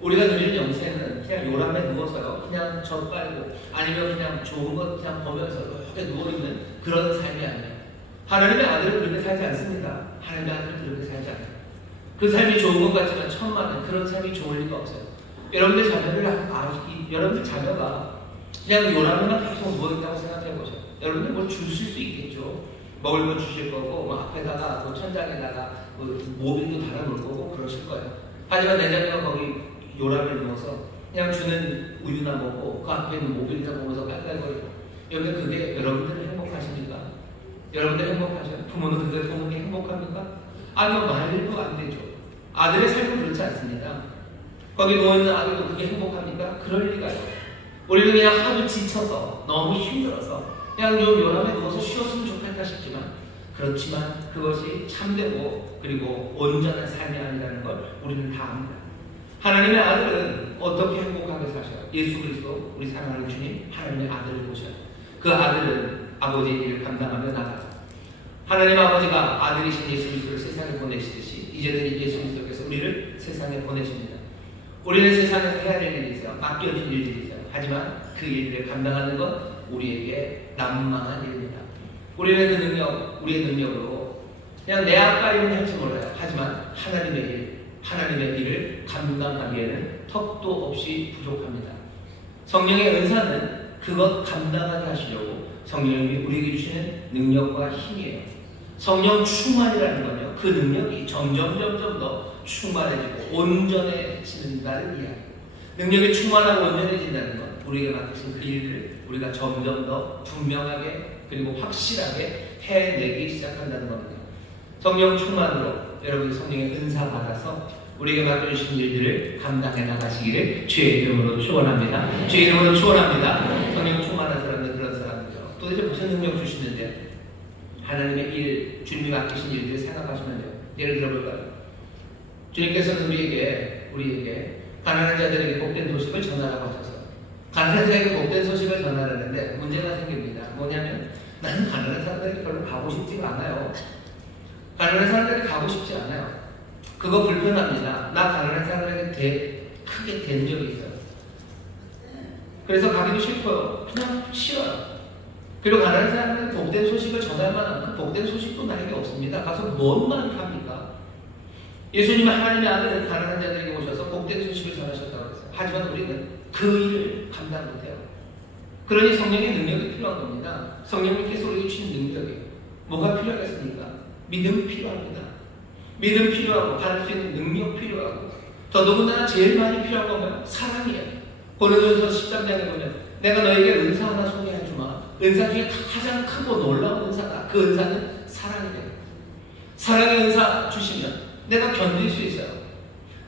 우리가 누리는 영생은 그냥 요람에 누워서요, 그냥 젖 빨고 아니면 그냥 좋은 것 그냥 보면서 이렇게 누워있는 그런 삶이 아니에요. 하나님의 아들은 그렇게 살지 않습니다. 하나님의 아들은 그렇게 살지 않아요. 그 삶이 좋은 것 같지만 천만은 그런 삶이 좋을 리가 없어요. 여러분들 여러분들 자녀가 그냥 요람에만 계속 누워있다고 생각해보세요. 여러분들 뭘 주실 수 있겠죠. 먹을 거 주실 거고, 뭐 앞에다가, 뭐 천장에다가, 뭐 모빌도 달아놓을 거고, 그러실 거예요. 하지만 내 자녀가 거기 요람에 누워서 그냥 주는 우유나 먹고, 그 앞에 있는 모빌이나 보면서 깔깔거리고, 여러분 그게 여러분들 행복하십니까? 여러분들 행복하셔요? 부모는 그게 보는 게 행복합니까? 아니요, 말도 안 되죠. 아들의 삶은 그렇지 않습니다. 거기 누워있는 아들도 그게 행복합니까? 그럴 리가요. 우리는 그냥 하루 지쳐서, 너무 힘들어서, 그냥 좀 요람에 누워서 쉬었으면 좋겠다 싶지만, 그렇지만 그것이 참되고 그리고 온전한 삶이 아니라는 걸 우리는 다 압니다. 하나님의 아들은 어떻게 행복하게 사셔요? 예수 그리스도, 우리 사랑하는 주님, 하나님의 아들을 보셔요. 그 아들은 아버지의 일을 감당하며 나가요. 하나님 아버지가 아들이신 예수 그리스도를 세상에 보내시듯이 이제는 예수 그리스도께서 우리를 세상에 보내십니다. 우리는 세상에서 해야 될 일이 있어요. 맡겨진 일들이 있어요. 하지만 그 일들을 감당하는 건 우리에게 난망한 일입니다. 우리는 그 능력, 우리의 능력으로 그냥 내 아빠 일은 할지 몰라요. 하지만 하나님의 일을 감당하기에는 턱도 없이 부족합니다. 성령의 은사는 그것 감당하게 하시려고 성령님이 우리에게 주시는 능력과 힘이에요. 성령 충만이라는 건요, 그 능력이 점점 더 충만해지고 온전해진다는 이야기예요. 능력이 충만하고 온전해진다는 건 우리에게 맡기신 그 일을 우리가 점점 더 분명하게 그리고 확실하게 해내기 시작한다는 겁니다. 성령 충만으로 여러분이 성령의 은사 받아서 우리에게 맡겨주신 일들을 감당해 나가시기를 주의 이름으로 축원합니다. 주의 이름으로 축원합니다. 성령 충만한 사람들, 그런 사람들요. 도대체 무슨 능력 주시는데 하나님의 일, 주님이 맡기신 일들을 생각하시면 돼요. 예를 들어볼까요? 주님께서는 우리에게 가난한 자들에게 복된 소식을 전하라고 하셔서 가난한 자에게 복된 소식을 전하라는데 문제가 생깁니다. 뭐냐면 나는 가난한 사람들에게 별로 가고 싶지가 않아요. 가난한 사람들에게 가고 싶지 않아요. 그거 불편합니다. 나 가난한 사람들에게 크게 된 적이 있어요. 그래서 가기도 싫고요. 그냥 싫어요. 그리고 가난한 사람들에게 복된 소식을 전할 만한 그 복된 소식도 나에게 없습니다. 가서 뭔 말을 합니까? 예수님은 하나님의 아들은 가난한 자들에게 오셔서 복된 소식을 전하셨다고 했어요. 하지만 우리는 그 일을 감당 못해요. 그러니 성령의 능력이 필요한 겁니다. 성령님께서 우리에게 주신 능력이 뭐가 필요하겠습니까? 믿음 필요합니다. 믿음 필요하고 받을 수 있는 능력 필요하고 더더군다나 제일 많이 필요한 거면 사랑이에요. 고린도전서 13장에 보면 내가 너에게 은사 하나 소개해주마. 은사 중에 가장 크고 놀라운 은사다. 그 은사는 사랑이래요. 사랑의 은사 주시면 내가 견딜 수 있어요.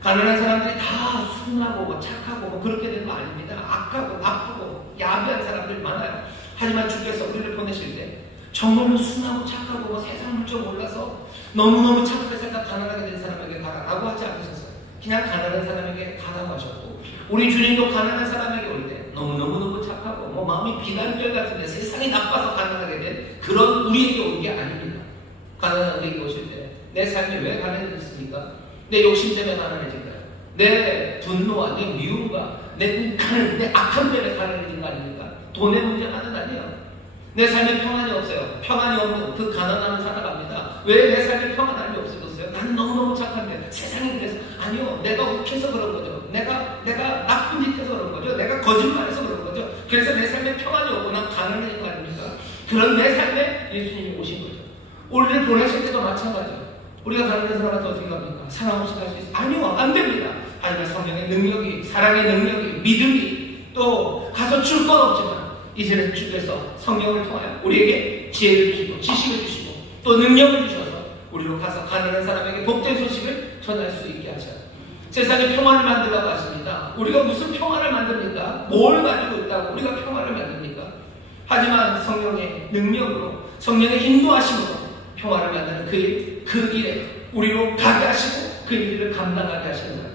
가난한 사람들이 다 순하고 착하고 그렇게 되는 거 아닙니다. 악하고 나쁘고 야비한 사람들이 많아요. 하지만 주께서 우리를 보내실 때 정말로 순하고 착하고 세상 물정 몰라서 너무너무 착하게 생각 가난하게 된 사람에게 가라라고 하지 않으셨어요. 그냥 가난한 사람에게 가라고 하셨고 우리 주님도 가난한 사람에게 올 때 너무너무 착하고 마음이 비단결 같은데 세상이 나빠서 가난하게 된 그런 우리에게 온 게 아닙니다. 가난한 우리에게 오실 때 내 삶이 왜 가난해졌습니까? 내 욕심 때문에 가난해진가요? 내 분노와 내 미움과 내 악함 때문에 가난해진 거 아닙니까? 돈의 문제만은 아니에요. 내 삶에 평안이 없어요. 평안이 없는 그 가난함을 살아갑니다. 왜 내 삶에 평안함이 없어졌어요? 나는 너무너무 착한데 세상이 그래서 아니요. 내가 욱해서 그런 거죠. 내가 나쁜 짓 해서 그런 거죠. 내가 거짓말해서 그런 거죠. 그래서 내 삶에 평안이 없고 난 가난해진 거 아닙니까? 그런 내 삶에 예수님이 오신 거죠. 우리를 보내실 때도 마찬가지예요. 우리가 가난한 사람한테 어떻게 합니까? 사랑 없이 갈 수 있어요? 아니요. 안 됩니다. 하지만 성령의 능력이 사랑의 능력이 믿음이 또 가서 줄 건 없지만 이제는 주께서 성령을 통하여 우리에게 지혜를 주시고 지식을 주시고 또 능력을 주셔서 우리로 가서 가난한 사람에게 복된 소식을 전할 수 있게 하셔요. 세상에 평안을 만들라고 하십니다. 우리가 무슨 평안을 만듭니까? 뭘 가지고 있다고 우리가 평안을 만듭니까? 하지만 성령의 능력으로 성령의 인도하심으로 평안을 만드는 그 일에 우리로 가게 하시고 그 일을 감당하게 하시는 거예요.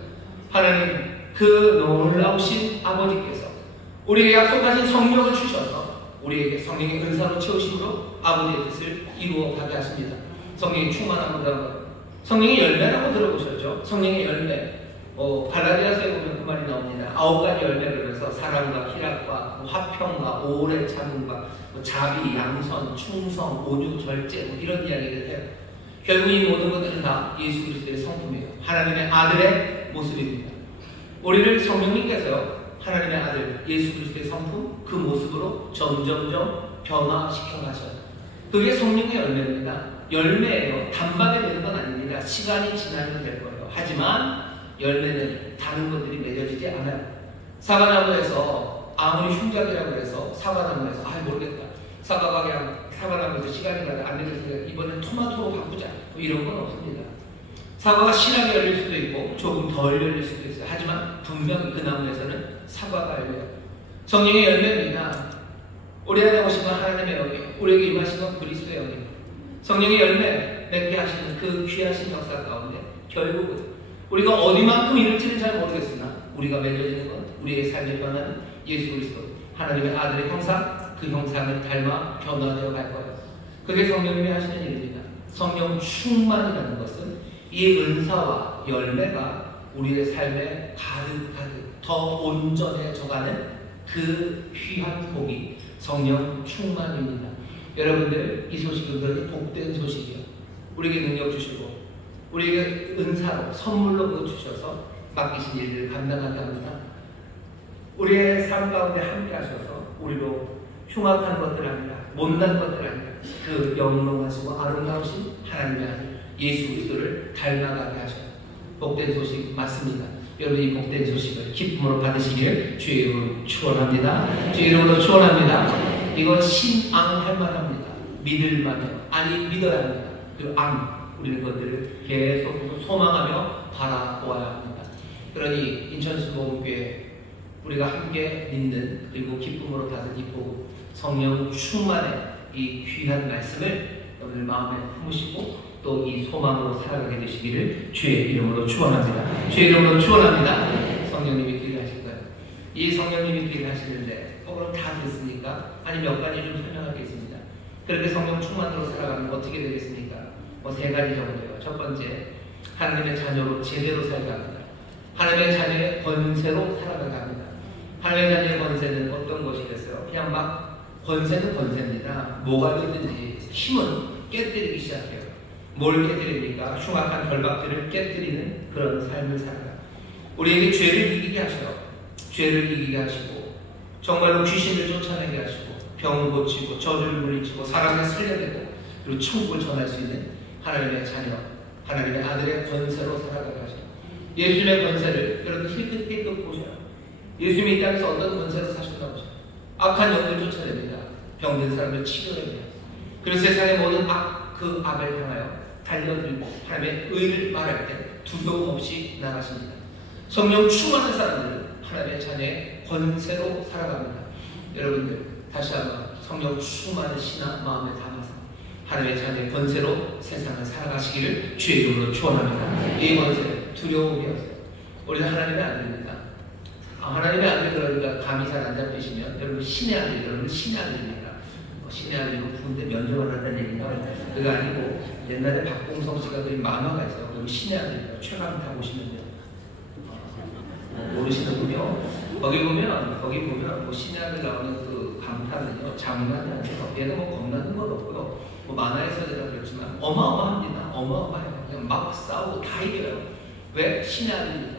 하나님 그 놀라우신 아버지께서 우리에게 약속하신 성령을 주셔서 우리에게 성령의 은사로 채우심으로 아버지의 뜻을 이루어 가게 하십니다. 성령의 충만함을 들어간 거예요. 성령의 열매라고 들어보셨죠? 성령의 열매. 갈라디아서에 보면 그 말이 나옵니다. 9가지 열매를 해서 사랑과 희락과 화평과 오래 참음과 자비, 양선, 충성, 온유, 절제 이런 이야기를 해요. 결국 이 모든 것들은 다 예수 그리스도의 성품이에요. 하나님의 아들의 모습입니다. 우리를 성령님께서 하나님의 아들 예수 그리스도의 성품 그 모습으로 점점점 변화시켜 가셔요. 그게 성령의 열매입니다. 열매예요. 단박에 되는 건 아닙니다. 시간이 지나면 될 거예요. 하지만 열매는 다른 것들이 맺어지지 않아요. 사과나무에서 아무리 흉작이라고 해서 사과나무에서 모르겠다. 사과가 그냥 사과나무에서 시간이 가다 안 되겠으니까 이번엔 토마토로 바꾸자. 이런 건 없습니다. 사과가 실하게 열릴 수도 있고 조금 덜 열릴 수도 있어요. 하지만 분명히 그 나무에서는 사과가 열려요. 성령의 열매입니다. 우리 안에 오신 건 하나님의 영이, 우리에게 임하신 건 그리스도의 영입니다. 성령의 열매 맺게 하시는 그 귀하신 역사 가운데 결국은 우리가 어디만큼 이룰지는 잘 모르겠으나 우리가 맺어지는 건 우리의 삶의 변화는 예수 그리스도 하나님의 아들의 형상 그 형상을 닮아 변화되어 갈 거예요. 그게 성령님이 하시는 일입니다. 성령 충만이라는 것은 이 은사와 열매가 우리의 삶에 가득 더 온전해져가는 그 귀한 복이 성령 충만입니다. 여러분들 이 소식은 그렇게 복된 소식이에요. 우리에게 능력 주시고 우리에게 은사로 선물로 그거 주셔서 맡기신 일들을 감당하게 합니다. 우리의 삶 가운데 함께 하셔서 우리로 흉악한 것들 아니라 못난 것들 아니라 그 영롱하시고 아름다우신 하나님의 아들 예수 그리스도를 닮아가게 하셔요. 복된 소식 맞습니다. 여러분 이 복된 소식을 기쁨으로 받으시기를 주의 이름으로 축원합니다. 주의 이름으로 축원합니다. 이건 신앙할 만합니다. 믿을 만해요. 아니 믿어야 합니다. 그 우리는 그것들을 계속 소망하며 바라보아야 합니다. 그러니 인천수복음교회 우리가 함께 믿는 그리고 기쁨으로 받은 이 복음 성령 충만의 이 귀한 말씀을 오늘 마음에 품으시고 또 이 소망으로 살아가게 되시기를 주의 이름으로 축원합니다. 주의 이름으로 축원합니다. 성령님이 기도하실 거예요. 이 성령님이 기도하시는데 그럼 다 됐습니까? 아니 몇 가지 좀 설명하겠습니다. 그렇게 성령 충만으로 살아가면 어떻게 되겠습니까? 세 가지 정도예요. 첫 번째, 하나님의 자녀로 제대로 살게 합니다. 하나님의 자녀의 권세로 살아가게 합니다. 하나님의 자녀의 권세는 어떤 것이겠어요? 그냥 막 권세는 권세입니다. 뭐가 되든지 힘은 깨뜨리기 시작해요. 뭘 깨뜨립니까? 흉악한 결박들을 깨뜨리는 그런 삶을 살아가. 우리에게 죄를 이기게 하셔요. 죄를 이기게 하시고 정말로 귀신을 쫓아내게 하시고 병을 고치고 저주를 물리치고 사람을 살려내고 그리고 천국을 전할 수 있는 하나님의 자녀, 하나님의 아들의 권세로 살아가게 하셔요. 예수님의 권세를 여러분 힐끗힐끗 보셔요. 예수님이 이 땅에서 어떤 권세로 사셨나 보셔요. 악한 영을 쫓아냅니다. 병든 사람을 치료합니다. 그리고 세상의 모든 그 악을 향하여 달려들고 하나님의 의를 말할 때 두려움 없이 나가십니다. 성령 충만한 사람들은 하나님의 자녀의 권세로 살아갑니다. 여러분들 다시 한번 성령 충만하시나 마음에 담아서 하나님의 자녀의 권세로 세상을 살아가시기를 주의 이름으로 축원합니다. 이 권세 두려움이 없어요. 우리는 하나님의 아들입니다. 하나님의 아들 그러니까 감이 잘 안 잡히시면 여러분 신의 아들, 여러분 신의 아들입니다. 신의 아들로 부른데 면접을 한다는 얘기가 그거 아니고 옛날에 박봉성 씨가 그린 만화가 있어요. 그럼 신의 아들입니다. 최강타 보시면 돼요. 모르시는군요. 거기 보면 신의 아들 나오는 그 강타는요 장난이 아니에요. 얘는 겁나는 건 없고요. 만화에서 제가 그랬지만 어마어마합니다. 어마어마해요. 그냥 막 싸우고 다 이겨요. 왜? 신의 아들입니다.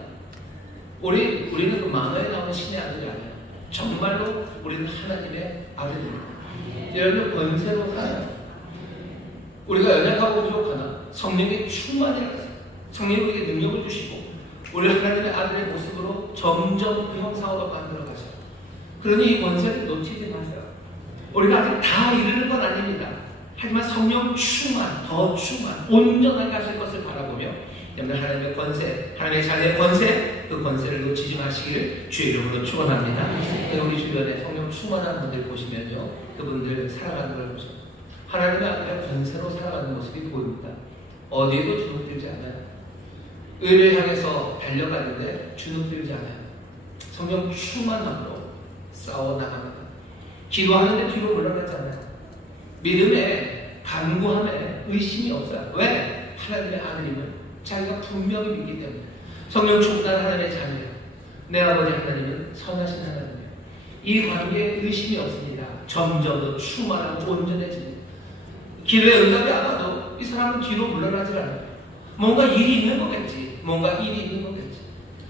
우리는 그 만화에 나오는 신의 아들이 아니에요. 정말로 우리는 하나님의 아들입니다. 여러분 권세로 살아요. 우리가 연약하고 부족하나 성령의 충만을 가서 성령이 우리에게 능력을 주시고 우리를 하나님의 아들의 모습으로 점점 그 형상으로 만들어 가셔요. 그러니 이 권세를 놓치지 마세요. 우리가 아직 다 이루는 건 아닙니다. 하지만 성령 충만, 더 충만, 온전하게 하실 것을 바라보며 여러분 하나님의 권세, 하나님의 자녀의 권세, 그 권세를 놓치지 마시기를 주의 이름으로 축원합니다. 우리 주변에 성령 충만한 분들 보시면요, 그분들 살아가는 걸 보시면 하나님의 아들의 권세로 살아가는 모습이 보입니다. 어디에도 주눅들지 않아요. 의를 향해서 달려가는데 주눅들지 않아요. 성령 충만함으로 싸워 나갑니다. 기도하는데 뒤로 물러나지 않아요. 믿음에 간구함에 의심이 없어요. 왜? 하나님의 아들임을 자기가 분명히 믿기 때문에. 성령 충만한 하나님의 자녀예요. 내 아버지 하나님은 선하신 하나님이에요. 이 관계에 의심이 없습니다. 점점 더 충만하고 온전해집니다. 기도의 응답이 안 와도 이 사람은 뒤로 물러나지 않아요. 뭔가 일이 있는 거겠지. 뭔가 일이 있는 거겠지.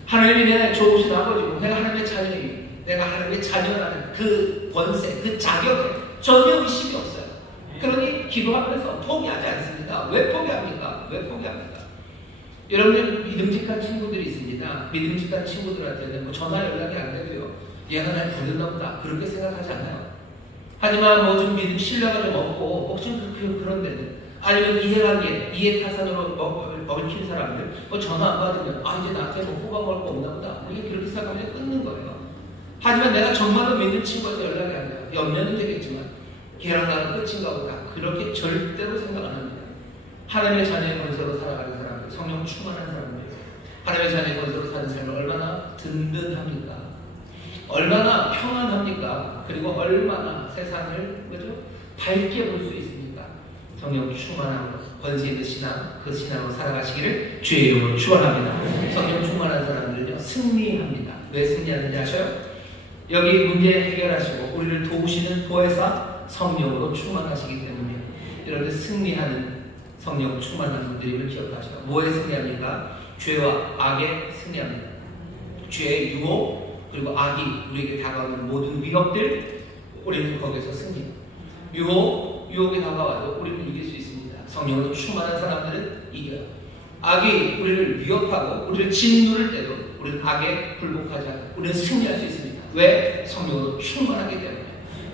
하나님이 내 좋으신 아버지고 내가 하나님의 자녀이고 내가 하나님의 자녀라는 그 권세, 그 자격에 전혀 의심이 없어요. 그러니 기도하면서 포기하지 않습니다. 왜 포기합니까? 왜 포기합니까? 여러분들 믿음직한 친구들이 있습니다. 믿음직한 친구들한테는 전화 연락이 안 되고요. 얘가 날 버렸나 보다 그렇게 생각하지 않아요. 하지만 좀 믿음 신뢰가 좀 없고 혹시 그런 데는 아니면 이해타산으로 얽힌 사람들 전화 안 받으면 이제 나한테 호감 걸 거 없나 보다 우리가 그렇게 생각하면 끊는 거예요. 하지만 내가 정말로 믿는 친구한테 연락이 안 돼요. 연면은 되겠지만 걔랑 나는 끝인가 보다 그렇게 절대로 생각 안 합니다. 하나님의 자녀의 권세로 살아가는 사람들, 성령 충만한 사람들, 하나님의 자녀의 권세로 사는 삶을 얼마나 든든합니까? 얼마나 평안합니까? 그리고 얼마나 세상을 밝게 볼 수 있습니까? 성령 충만함으로 권세 있는 신앙, 그 신앙으로 살아가시기를 주의 이름으로 축원합니다. 성령 충만한 사람들은요 승리합니다. 왜 승리하는지 아셔요? 여기 문제 해결하시고 우리를 도우시는 보혜사 성령으로 충만하시기 때문에 여러분들 승리하는 성령 충만한 분들임을 기억하시고 뭐에 승리합니까? 죄와 악에 승리합니다. 죄의 유혹 그리고 악이 우리에게 다가오는 모든 위협들 우리는 거기서 승리합니다. 유혹이 다가와도 우리는 이길 수 있습니다. 성령으로 충만한 사람들은 이겨요. 악이 우리를 위협하고 우리를 짓누를 때도 우리는 악에 굴복하지 않고 우리는 승리할 수 있습니다. 왜? 성령으로 충만하기 때문에.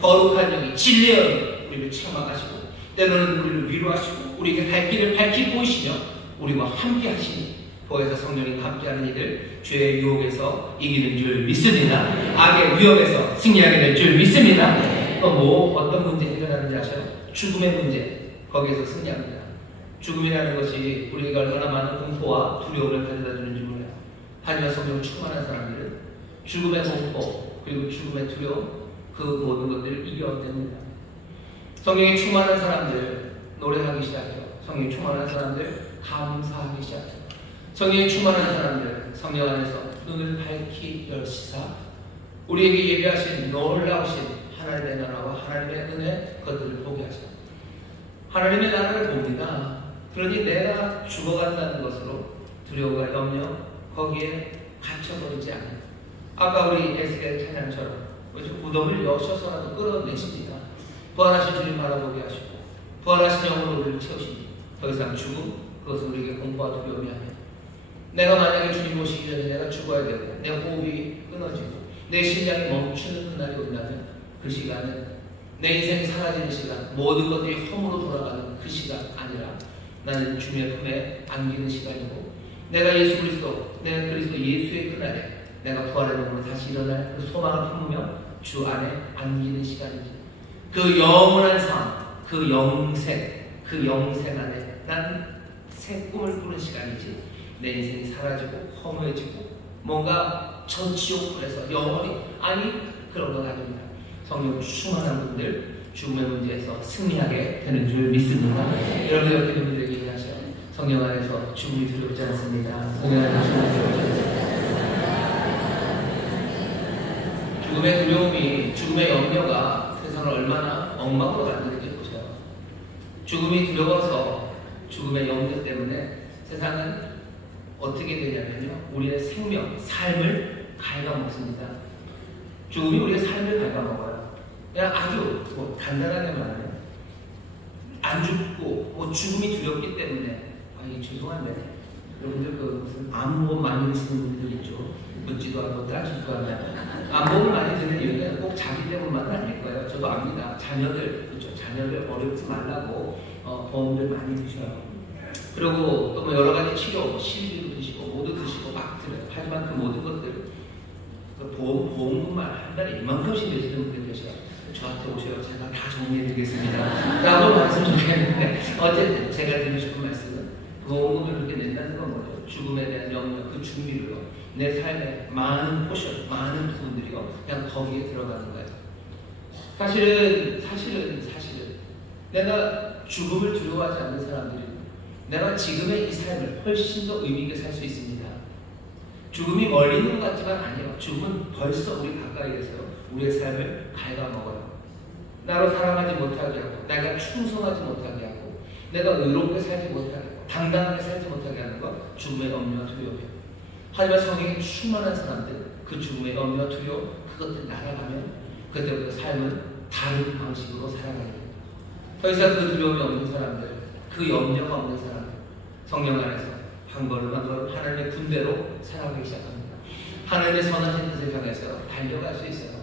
거룩한 영이 진리의 영이 우리를 책망하시고 때로는 우리를 위로하시고 우리에게 갈 길을 밝히 보이시며 우리와 함께 하시니 보혜사 성령이 함께하는 이들 죄의 유혹에서 이기는 줄 믿습니다. 악의 위협에서 승리하게 될 줄 믿습니다. 또 어떤 문제 해결하는지 아셔요? 죽음의 문제 거기에서 승리합니다. 죽음이라는 것이 우리에게 얼마나 많은 공포와 두려움을 가져다 주는지 몰라요. 하지만 성령 충만한 사람들은 죽음의 공포 그리고 죽음의 두려움 그 모든 것들을 이겨냅니다. 성령이 충만한 사람들 노래하기 시작해요. 성령이 충만한 사람들 감사하기 시작해요. 성령이 충만한 사람들 성령 안에서 눈을 밝히 열시사 우리에게 예비하신 놀라우신 하나님의 나라와 하나님의 은혜 그것들을 보게 하셔요. 하나님의 나라를 봅니다. 그러니 내가 죽어간다는 것으로 두려움과 염려 거기에 갇혀버리지 않아요. 아까 우리 에스겔 찬양처럼 무덤을 여셔서라도 끌어내십니다. 부활하신 주님 바라보게 하시고 부활하신 영으로 우리를 채우십니다. 더 이상 죽음 그것은 우리에게 공포와 두려움이 아니에요. 내가 만약에 주님 오시기 전에 내가 죽어야 되고 내 호흡이 끊어지고 내 심장이 멈추는 그날이 온다면 그 시간은 내 인생이 사라지는 시간 모든 것들이 험으로 돌아가는 그 시간 아니라 나는 주님의 품에 안기는 시간이고 내가 예수 그리스도 예수의 그날에 내가 부활의 몸으로 다시 일어날 그 소망을 품으며 주 안에 안기는 시간이지. 그 영원한 삶, 그 영생 안에 난 새 꿈을 꾸는 시간이지. 내 인생이 사라지고 허무해지고 뭔가 저 지옥불에서 영원히 아니 그런 건 아닙니다. 성령 충만한 분들 죽음의 문제에서 승리하게 되는 줄 믿습니다. 여러분 옆에 있는 분들에게 얘기하셔요. 성령 안에서 죽음이 두렵지 않습니다. 성령 안에서 죽음이 두렵지 않습니다. 죽음의 두려움이 죽음의 염려가 세상을 얼마나 엉망으로 만드는지 보세요. 죽음이 두려워서 죽음의 염려 때문에 세상은 어떻게 되냐면요. 우리의 생명, 삶을 갉아먹습니다. 죽음이 우리의 삶을 갉아먹어요. 그냥 아주 간단하게 말하면 안 죽고 죽음이 두렵기 때문에 죄송한데 여러분들 무슨 암보험 많이 드시는 분들 있죠. 묻지도 않고 따지지도 않아요. 암보험을 많이 드는 이유는 꼭 자기 때문만은 아닐 거예요. 저도 압니다. 자녀들 어렵지 말라고 보험들 많이 드셔요. 그리고 또 여러 가지 치료, 실비도 드시고 모두 드시고 막 들어요. 하지만 그 모든 것들 보험금만 한 달에 이만큼씩 내시는 분들 계셔요. 저한테 오셔요. 제가 다 정리해드리겠습니다. 라고 말씀 좋겠는데 어쨌든 제가 드리고 싶은 말씀은 보험금을 그렇게 낸다는 건 뭐죠? 죽음에 대한 염려, 그 준비로요. 내 삶의 많은 포션, 많은 부분들이요. 그냥 거기에 들어가는 거예요. 사실은 내가 죽음을 두려워하지 않는 사람들이 내가 지금의 이 삶을 훨씬 더 의미 있게 살 수 있습니다. 죽음이 멀리 있는 것 같지만 아니에요. 죽음은 벌써 우리 가까이에서 우리의 삶을 갉아먹어요. 나로 살아가지 못하게 하고 내가 충성하지 못하게 하고 내가 의롭게 살지 못하게 하고 당당하게 살지 못하게 하는 것 죽음의 염려와 두려움이에요. 하지만 성령이 충만한 사람들 그 죽음의 염려와 두려움 그것들 날아가면 그때부터 삶은 다른 방식으로 살아가게 됩니다. 더 이상 그 두려움이 없는 사람들 그 염려가 없는 사람들 성령 안에서 한 걸음 한 걸음 하나님의 군대로 살아가기 시작합니다. 하나님의 선하신 뜻을 향해서 달려갈 수 있어요.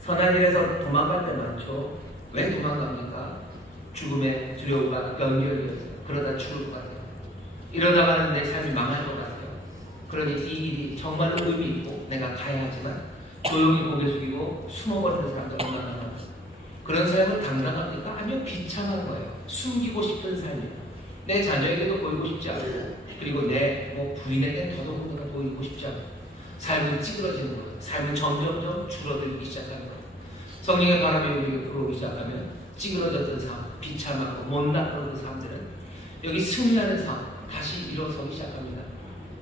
선한 일에서 도망갈 때 많죠. 왜 도망갑니까? 죽음의 두려움과 연결되어서 그러다 죽을 것 같아요. 이러다가는 내 삶이 망할 것 같아요. 그러니 이 일이 정말로 의미 있고 내가 가야 하지만 조용히 고개 숙이고 숨어버리는 사람들 얼마나 많아요. 그런 삶을 당당합니까? 아니요, 비참한 거예요. 숨기고 싶은 삶이에요. 내 자녀에게도 보이고 싶지 않고 그리고 내 부인에게 더더군다나 보이고 싶지 않고 삶은 찌그러지는 거예요. 삶은 점점점 줄어들기 시작하는 거예요. 성령의 바람이 우리에게 불어오기 시작하면 찌그러졌던 삶, 비참하고 못났던 그 사람들은 여기 승리하는 삶 다시 일어서기 시작합니다.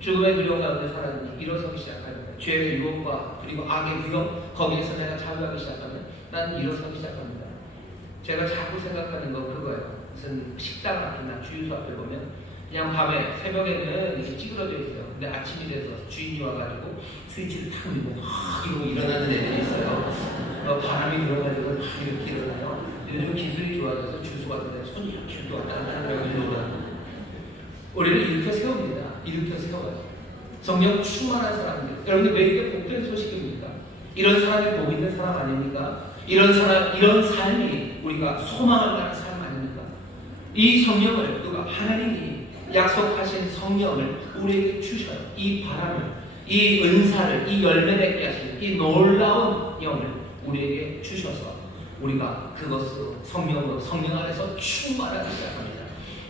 죽음의 두려움 가운데 살았느니 일어서기 시작합니다. 죄의 유혹과 그리고 악의 위협 거기에서 내가 자유하기 시작하면 난 일어서기 시작합니다. 제가 자꾸 생각하는 건 그거예요. 무슨 식당 앞이나 주유소 앞에 보면 그냥 밤에 새벽에는 이렇게 찌그러져 있어요. 근데 아침이 돼서 주인이 와가지고 스위치를 탁 누르고 이러고 일어나는 애들이 있어요. 바람이 들어가지고 막 이렇게 일어나요. 요즘 기술이 좋아져서 주유소 같은 데 손이 이렇게 왔다 갔다 하고 일어나요. 우리를 일으켜 세웁니다. 일으켜 세워요. 성령 충만한 사람들. 여러분들 왜 이렇게 복된 소식입니까? 이런 사람이 복 있는 사람 아닙니까? 이런 삶이 우리가 소망할 만한 삶 아닙니까? 이 성령을 누가 하나님이 약속하신 성령을 우리에게 주셔요. 이 바람을, 이 은사를, 이 열매 맺게 하시는 이 놀라운 영을 우리에게 주셔서 우리가 그것으로 성령 안에서 충만하기 시작합니다.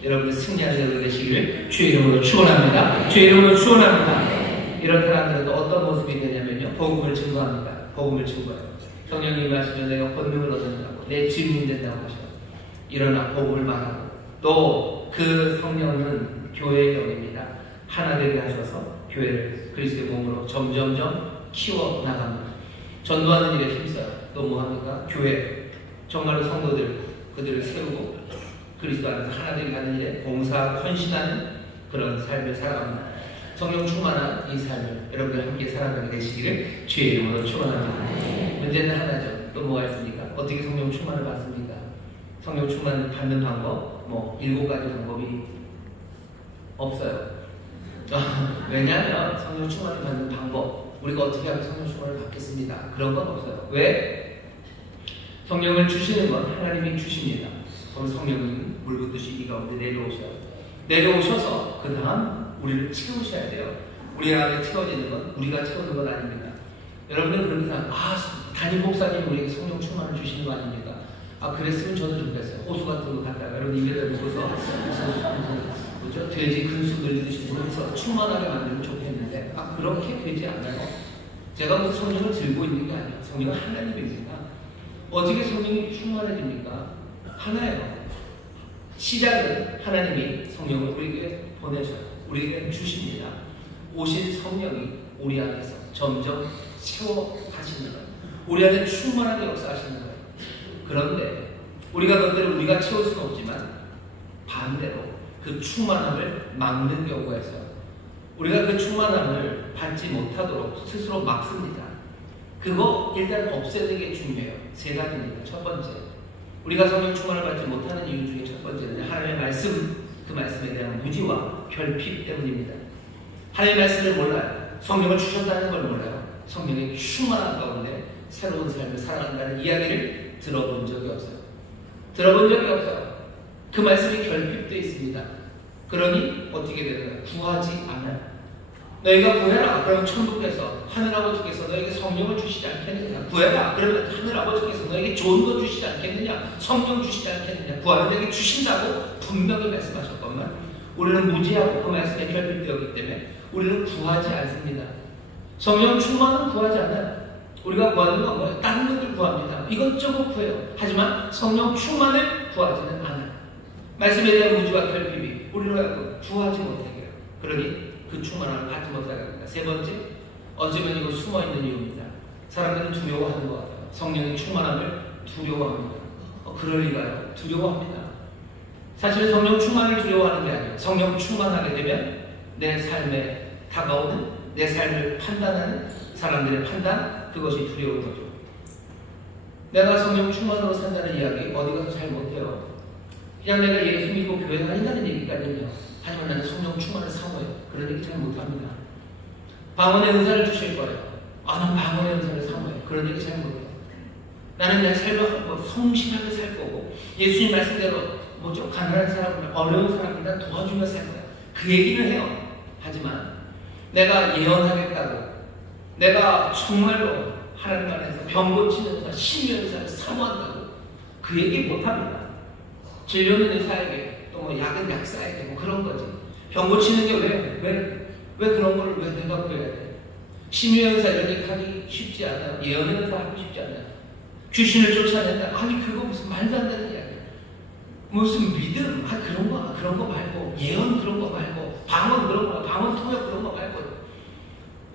여러분들 승리하는 여러분 되시기를 주의 이름으로 축원합니다. 주의 이름으로 축원합니다. 이런 사람들은 어떤 모습이 되냐면요, 복음을 증거합니다. 복음을 증거해요. 성령님이 하시면 내가 권능을 얻는다고, 내 증인 된다고 하셔요. 일어나 복음을 말하고, 또 그 성령은 교회의 영입니다. 하나 되게 하셔서 교회를 그리스도의 몸으로 점점점 키워 나갑니다. 전도하는 일에 힘써요. 또 뭐합니까? 교회, 정말로 성도들, 그들을 세우고 그리스도 안에서 하나 되게 하는 일에 봉사하고 헌신하는 그런 삶을 살아갑니다. 성령 충만한 이 삶을 여러분들 함께 살아가게 되시기를 주의 이름으로 축원합니다. 문제는 하나죠. 또 뭐가 있습니까? 어떻게 성령 충만을 받습니까? 성령 충만을 받는 방법, 7가지 방법이 없어요. 왜냐하면 성령 충만을 받는 방법, 우리가 어떻게 하면 성령 충만을 받겠습니다. 그런 건 없어요. 왜? 성령을 주시는 건 하나님이 주십니다. 그럼 성령은 물 붓듯이 이 가운데 내려오셔서 그 다음 우리를 채우셔야 돼요. 우리 안에 채워지는 건 우리가 채우는 건 아닙니다. 여러분들 그런 사람, 담임 목사님 우리에게 성령 충만을 주시는 거 아닙니까? 그랬으면 저도 좋겠어요. 호수 같은 거 갖다가 여러분 입에다 묶어서 무슨 돼지 근수들 드시고 해서 충만하게 만들면 좋겠는데 그렇게 되지 않아요. 제가 무슨 성령을 들고 있는 게 아니에요. 성령은 하나님입니다. 어떻게 성령이 충만해집니까? 하나예요. 시작은 하나님이 성령을 우리에게 보내셔요. 우리에게 주십니다. 오신 성령이 우리 안에서 점점 채워가시는 거예요. 우리 안에 충만하게 역사하시는 거예요. 그런데 우리가 그것들을 우리가 채울 수는 없지만 반대로 그 충만함을 막는 경우가 있어요. 우리가 그 충만함을 받지 못하도록 스스로 막습니다. 그거 일단 없애는 게 중요해요. 3가지입니다. 첫 번째, 우리가 성령 충만을 받지 못하는 이유 중에 첫 번째는 하나님의 말씀, 그 말씀에 대한 무지와 결핍 때문입니다. 하나님의 말씀을 몰라요. 성령을 주셨다는 걸 몰라요. 성령의 충만한 가운데 새로운 삶을 살아간다는 이야기를 들어본 적이 없어요. 그 말씀이 결핍되어 있습니다. 그러니 어떻게 되나요? 구하지 않아요. 너희가 구해라. 그러면 천국에서 하늘아버지께서 너에게 성령을 주시지 않겠느냐? 구해라. 그러면 하늘아버지께서 너에게 좋은 것 주시지 않겠느냐? 성령 주시지 않겠느냐? 구하면 너에게 주신다고 분명히 말씀하셨건만 우리는 무지하고 그 말씀에 결핍되었기 때문에 우리는 구하지 않습니다. 성령 충만은 구하지 않아요. 우리가 구하는 건 뭐예요? 다른 것들 구합니다. 이것저것 구해요. 하지만 성령 충만을 구하지는 않아요. 말씀에 대한 무지와 결핍이 우리로 하여금 구하지 못하게 해요. 그러니 그 충만함을 받지 못하게 합니다. 3번째, 어쩌면 이거 숨어있는 이유입니다. 사람들은 두려워하는 것 같아요. 성령의 충만함을 두려워합니다. 그럴 리가요? 두려워합니다. 사실 성령 충만을 두려워하는 게 아니에요. 성령 충만하게 되면 내 삶에 다가오는, 내 삶을 판단하는 사람들의 판단, 그것이 두려운 거죠. 내가 성령 충만으로 산다는 이야기 어디 가서 잘 못해요. 그냥 내가 예수 믿고 교회 다닌다는 얘기까지는요. 하지만 나는 성령 충만을 사모해요. 그런 얘기 잘 못합니다. 방언의 은사를 주실 거예요. 난 방언의 은사를 사모해요. 그런 얘기 잘 못해요. 나는 내 삶을 성실하게 살 거고 예수님 말씀대로 가난한 사람이나 어려운 사람을 난 도와주며 살 거야. 그 얘기는 해요. 하지만 내가 예언하겠다고, 내가 정말로 하나님 안에서 병 고치는 의사, 신의 의사를 사모한다고 그 얘기 못합니다. 진료는 의사에게, 또 약은 약사에게 그런 거지. 병 고치는 게 왜 그런 걸 왜 내가 구해야 돼? 신의 의사 이런 얘기 하기 쉽지 않아요. 예언의 의사 하기 쉽지 않아요. 귀신을 쫓아낸다. 그거 무슨 말도 안 되는 이야기야. 무슨 믿음, 그런 거 말고, 예언 그런 거 말고, 방언 그런 거, 방언 통역 그런 거 말고.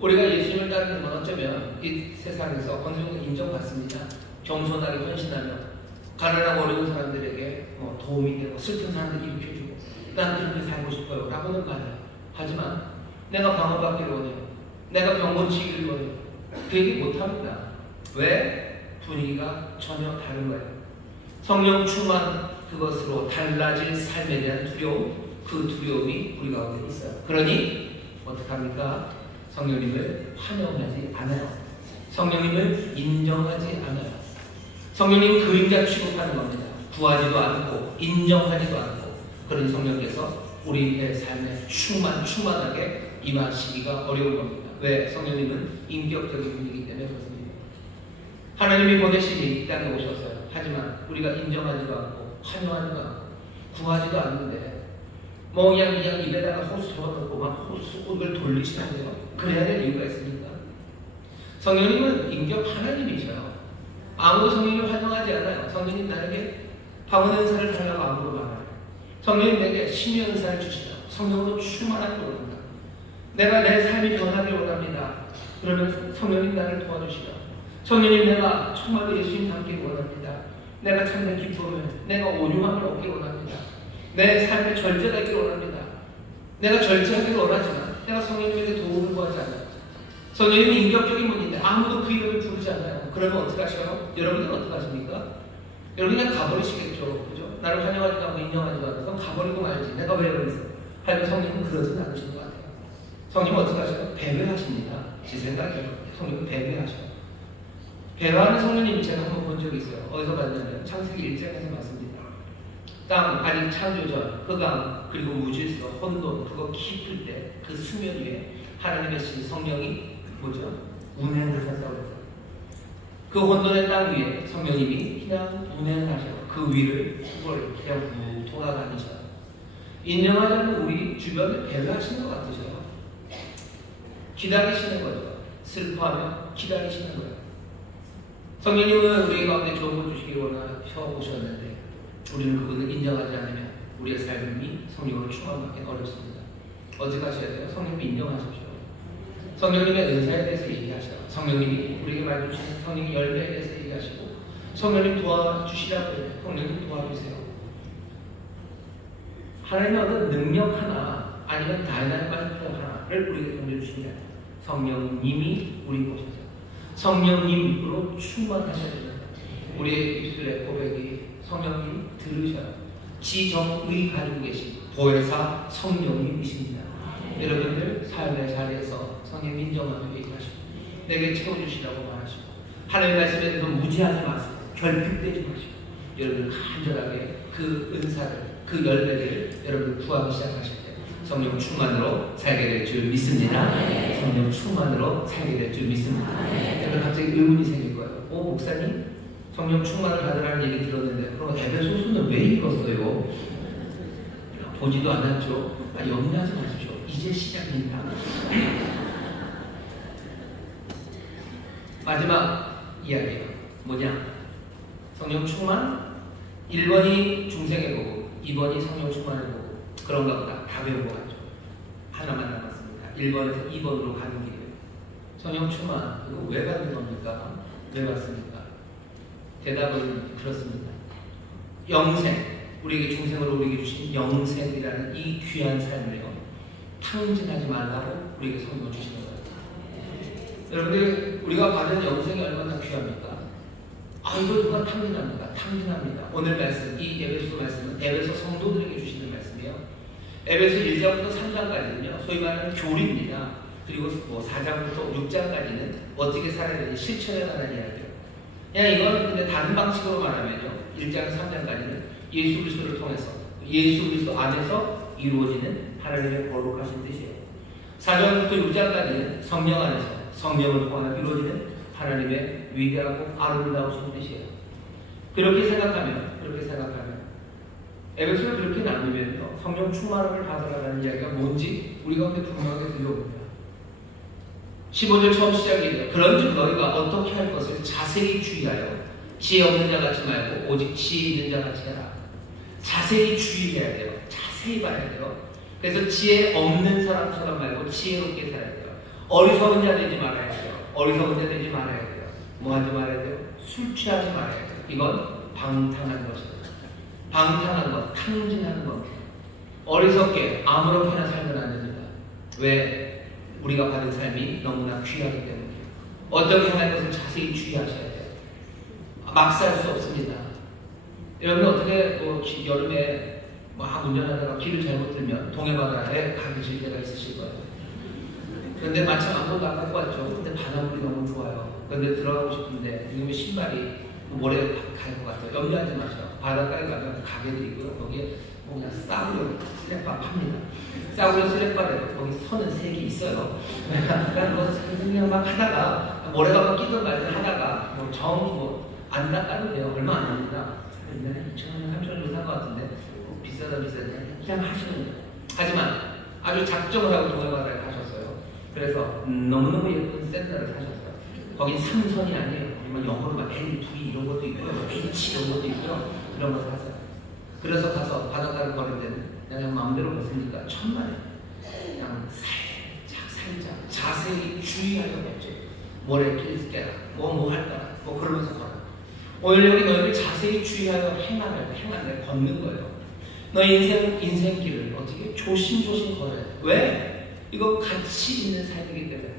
우리가 예수님을 따르는 건 어쩌면 이 세상에서 어느 정도 인정받습니다. 겸손하게 헌신하며 가난하고 어려운 사람들에게 도움이 되고 슬픈 사람들 일으켜주고 난 그렇게 살고 싶어요 라고는 말해요. 하지만 내가 방언받기를 원해요. 내가 병 고치기를 원해요. 그 얘기 못합니다. 왜? 분위기가 전혀 다른 거예요. 성령 충만, 그것으로 달라질 삶에 대한 두려움, 그 두려움이 우리 가운데 있어요. 그러니 어떡합니까? 성령님을 환영하지 않아요. 성령님을 인정하지 않아요. 성령님은 그림자 취급하는 겁니다. 구하지도 않고 인정하지도 않고. 그런 성령께서 우리의 삶에 충만하게 임하시기가 어려운 겁니다. 왜? 성령님은 인격적인 분이기 때문에 그렇습니다. 하나님이 보내시니 이 땅에 오셨어요. 하지만 우리가 인정하지도 않고 환영하지도 않고 구하지도 않는데 뭐 그냥 입에다가 호수 집어넣고 막 호수를 돌리시는데요. 그래야 될 이유가 있습니까? 성령님은 인격 하나님이셔요. 아무도 성령님을 환영하지 않아요. 성령님 나에게 방언 은사를 달라고 아무도 말아요. 성령님 내게 심의 은사를 주시라. 성령으로 충만하길 원한다. 내가 내 삶이 변하길 원합니다. 그러면 성령님 나를 도와주시라. 성령님 내가 정말로 예수님 닮기를 원합니다. 내가 참된 기쁨을, 내가 온유함을 얻길 원합니다. 내 삶에 절제가 있기를 원합니다. 내가 절제하기를 원하지만 내가 성령님에게 도움을 구하지 않아요. 성령님은 인격적인 분인데 아무도 그 이름을 부르지 않아요. 그러면 어떻게 하셔요? 여러분들은 어떻게 하십니까? 여러분 그냥 가버리시겠죠. 그죠? 나를 환영하지도 않고 인정하지도 않고 그럼 가버리고 말지. 내가 왜 그랬어? 하지만 성령님은 그러지는 않으신 것 같아요. 성령님은 어떻게 하셔요? 배회하십니다. 제 생각에는 성령님은 배회하셔요. 배회하는 성령님이 제가 한번 본 적이 있어요. 어디서 봤냐면 창세기 1장에서 봤습니다. 땅, 아니 창조 전, 흑암, 그리고 무질서, 혼돈, 그거 깊을 때 그 수면 위에 하나님의 신 성령이 뭐죠? 운행을 하셨다고 해서 그 혼돈의 땅 위에 성령님이 그냥 운행을 하셔요. 그 위를 그걸 그냥 후 돌아다니셔요. 인정하지 않는 우리 주변을 배려하시는 것 같으셔요. 기다리시는 거죠. 슬퍼하며 기다리시는 거예요. 성령님은 우리 가운데 좋은 것 주시기 원하셔보셨는데 우리는 그분을 인정하지 않으면 우리의 삶이 성령으로 충만하기 어렵습니다. 어떻게 하셔야 돼요? 성령님을 인정하십시오. 성령님의 은사에 대해서 얘기하셔요. 성령님이 우리에게 말해주시는 성령의 열매에 대해서 얘기하시고 성령님 도와주시라고 해요. 성령님 도와주세요. 하나님의 어떤 능력 하나 아니면 다이나마이트 하나를 우리에게 던져주신 게 아니에요. 성령님이 우리 보셔서 성령님으로 충만하셔야 됩니다. 우리의 입술의 고백이 성령님 들으셔요. 지정의 가지고 계신 보혜사 성령님이십니다. 여러분들 삶의 자리에서 성령 인정하며 얘기하시고 내게 채워주시라고 말하시고 하나님의 말씀에 대해서 무지하지 마세요. 결핍되지 마시고 여러분들 간절하게 그 은사를 그 열매를 여러분 구하기 시작하실 때 성령 충만으로 살게 될 줄 믿습니다. 성령 충만으로 살게 될 줄 믿습니다. 여러분 갑자기 의문이 생길 거예요. 목사님 성령 충만을 받으라는 얘기 들었는데 그럼 에베소서는 왜 읽었어요? 보지도 않았죠. 염려하지 마십시오. 이제 시작입니다. 마지막 이야기예요. 뭐냐? 성령 충만? 1번이 중생의 보고 2번이 성령 충만의 보고 그런가 보다. 다 배운 것 같죠. 하나만 남았습니다. 1번에서 2번으로 가는 길이에요. 성령 충만 이거 왜 받는 겁니까? 왜 받습니까? 대답은 그렇습니다. 영생 우리에게 중생으로 우리에게 주신 영생이라는 이 귀한 삶을요 탕진하지 말라고 우리에게 성령을 주시는 거예요. 여러분들 우리가 받은 영생이 얼마나 귀합니까? 이걸 누가 탕진합니까? 탕진합니다. 오늘 말씀 이 에베소 말씀은 에베소 성도들에게 주시는 말씀이에요. 에베소 1장부터 3장까지는요 소위 말하는 교리입니다. 그리고 4장부터 6장까지는 어떻게 살아야 되는지 실천에 관한 이야기예요. 그냥 이건 근데 다른 방식으로 말하면요 1장 3장까지는 예수 그리스도를 통해서 예수 그리스도 안에서 이루어지는 하나님의 거룩하신 뜻이에요. 4장부터 6장까지는 성령 안에서 성령을 통해 이루어지는 하나님의 위대하고 아름다우신 뜻이에요. 그렇게 생각하면 에베소를 그렇게 나누면요 성령 충만함을 받으라는 이야기가 뭔지 우리 가운데 분명하게 들려옵니다. 15절 처음 시작이에요. 그런즉 너희가 어떻게 할 것을 자세히 주의하여 지혜 없는 자 같이 말고 오직 지혜 있는 자 같이 해라. 자세히 주의해야 돼요. 자세히 봐야 돼요. 그래서 지혜 없는 사람처럼 말고 지혜롭게 살아야 돼요. 어리석은 자 되지 말아야 돼요. 어리석은 자 되지 말아야 돼요. 뭐 하지 말아야 돼요? 술 취하지 말아야 돼요. 이건 방탕한 것이에요. 방탕한 것, 탕진하는 것. 어리석게 아무렇게나 살면 안 됩니다. 왜? 우리가 받은 삶이 너무나 귀하기 때문에 어떻게 할 것을 자세히 주의하셔야 돼요. 막 살 수 없습니다. 여러분 어떻게 여름에 막 운전하다가 길을 잘못 들면 동해바다에 가기 질 때가 있으실 거예요. 그런데 마침 아무것도 안 갖고 왔죠. 근데 바닷물이 너무 좋아요. 그런데 들어가고 싶은데 지금 신발이 모래 갈 것 같아요. 염려하지 마세요. 바닷가에 가면 가게들이 있고요. 거기에 그냥 싸구려 슬랩바 팝니다. 싸구려 슬랩바에 거기 선은 3개 있어요. 그러니까 그냥 막 하다가 모래가 끼든 말든 하다가 안 닦아도 돼요. 얼마 안 합니다. 옛날에 2,000원, 3,000원 산 것 같은데 비싸다 그냥 하시는 거예요. 하지만 아주 작정을 하고 동해바다에 가셨어요. 그래서 너무너무 예쁜 샌들을 사셨어요. 거긴 삼선이 아니에요. 막 영어로 막 L, V 이런 것도 있고요. H 이런 것도 있고요. 그런 거 사세요. 그래서 가서 바닷가를 걸을 때는 그냥 마음대로 벗으니까 천만에 그냥 살짝 자세히 주의하여 걷죠. 모래 길게 뭐 할까 그러면서 걸어. 오늘 여기 너희들 자세히 주의하여 행하며 걷는 거예요. 너희 인생길을 어떻게 조심조심 걸어야 돼. 왜? 이거 가치 있는 삶이기 때문에.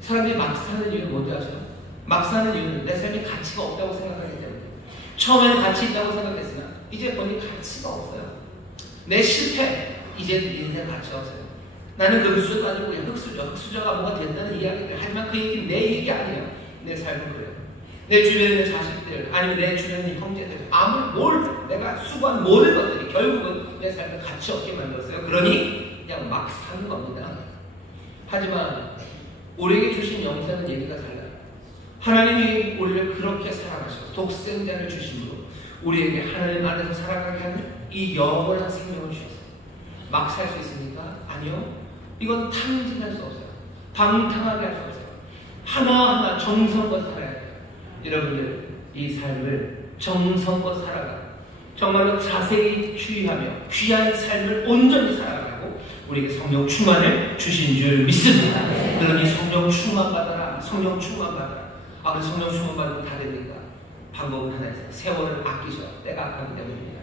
사람들이 막 사는 이유는 뭔지 아세요? 막 사는 이유는 내 삶에 가치가 없다고 생각하기 때문에. 처음에는 가치 있다고 생각했으나 이제 보니 가치가 없어요. 내 실패, 이제 인생 가치가 없어요. 나는 그 흑수저도 아니고 그냥 흑수저가 뭐가 된다는 이야기를 하지만 그 얘기는 내 얘기 아니에요. 내 삶은 그래요. 내 주변에 있는 자식들, 아니면 내 주변에 있는 형제들, 내가 수고한 모든 것들이 결국은 내 삶에 가치 없게 만들었어요. 그러니 그냥 막 사는 겁니다. 하지만 우리에게 주신 영생은 얘기가 달라요. 하나님이 우리를 그렇게 사랑하시고 독생자를 주심으로 우리에게 하나님 안에서 살아가게 하는 이 영원한 생명을 주셨어요. 막 살 수 있습니까? 아니요. 이건 탕진할 수 없어요. 방탕하게 할 수 없어요. 하나하나 정성껏 살아야 돼요. 여러분들 이 삶을 정성껏 살아가 정말로 자세히 주의하며 귀한 삶을 온전히 살아가고 우리에게 성령 충만을 주신 줄 믿습니다. 그러니 성령 충만 받아라. 성령 충만 받아라. 그래서 성령 충만 받으면 다 됩니까? 방법은 하나 있어요. 세월을 아끼셔. 때가 아깝기 때문입니다.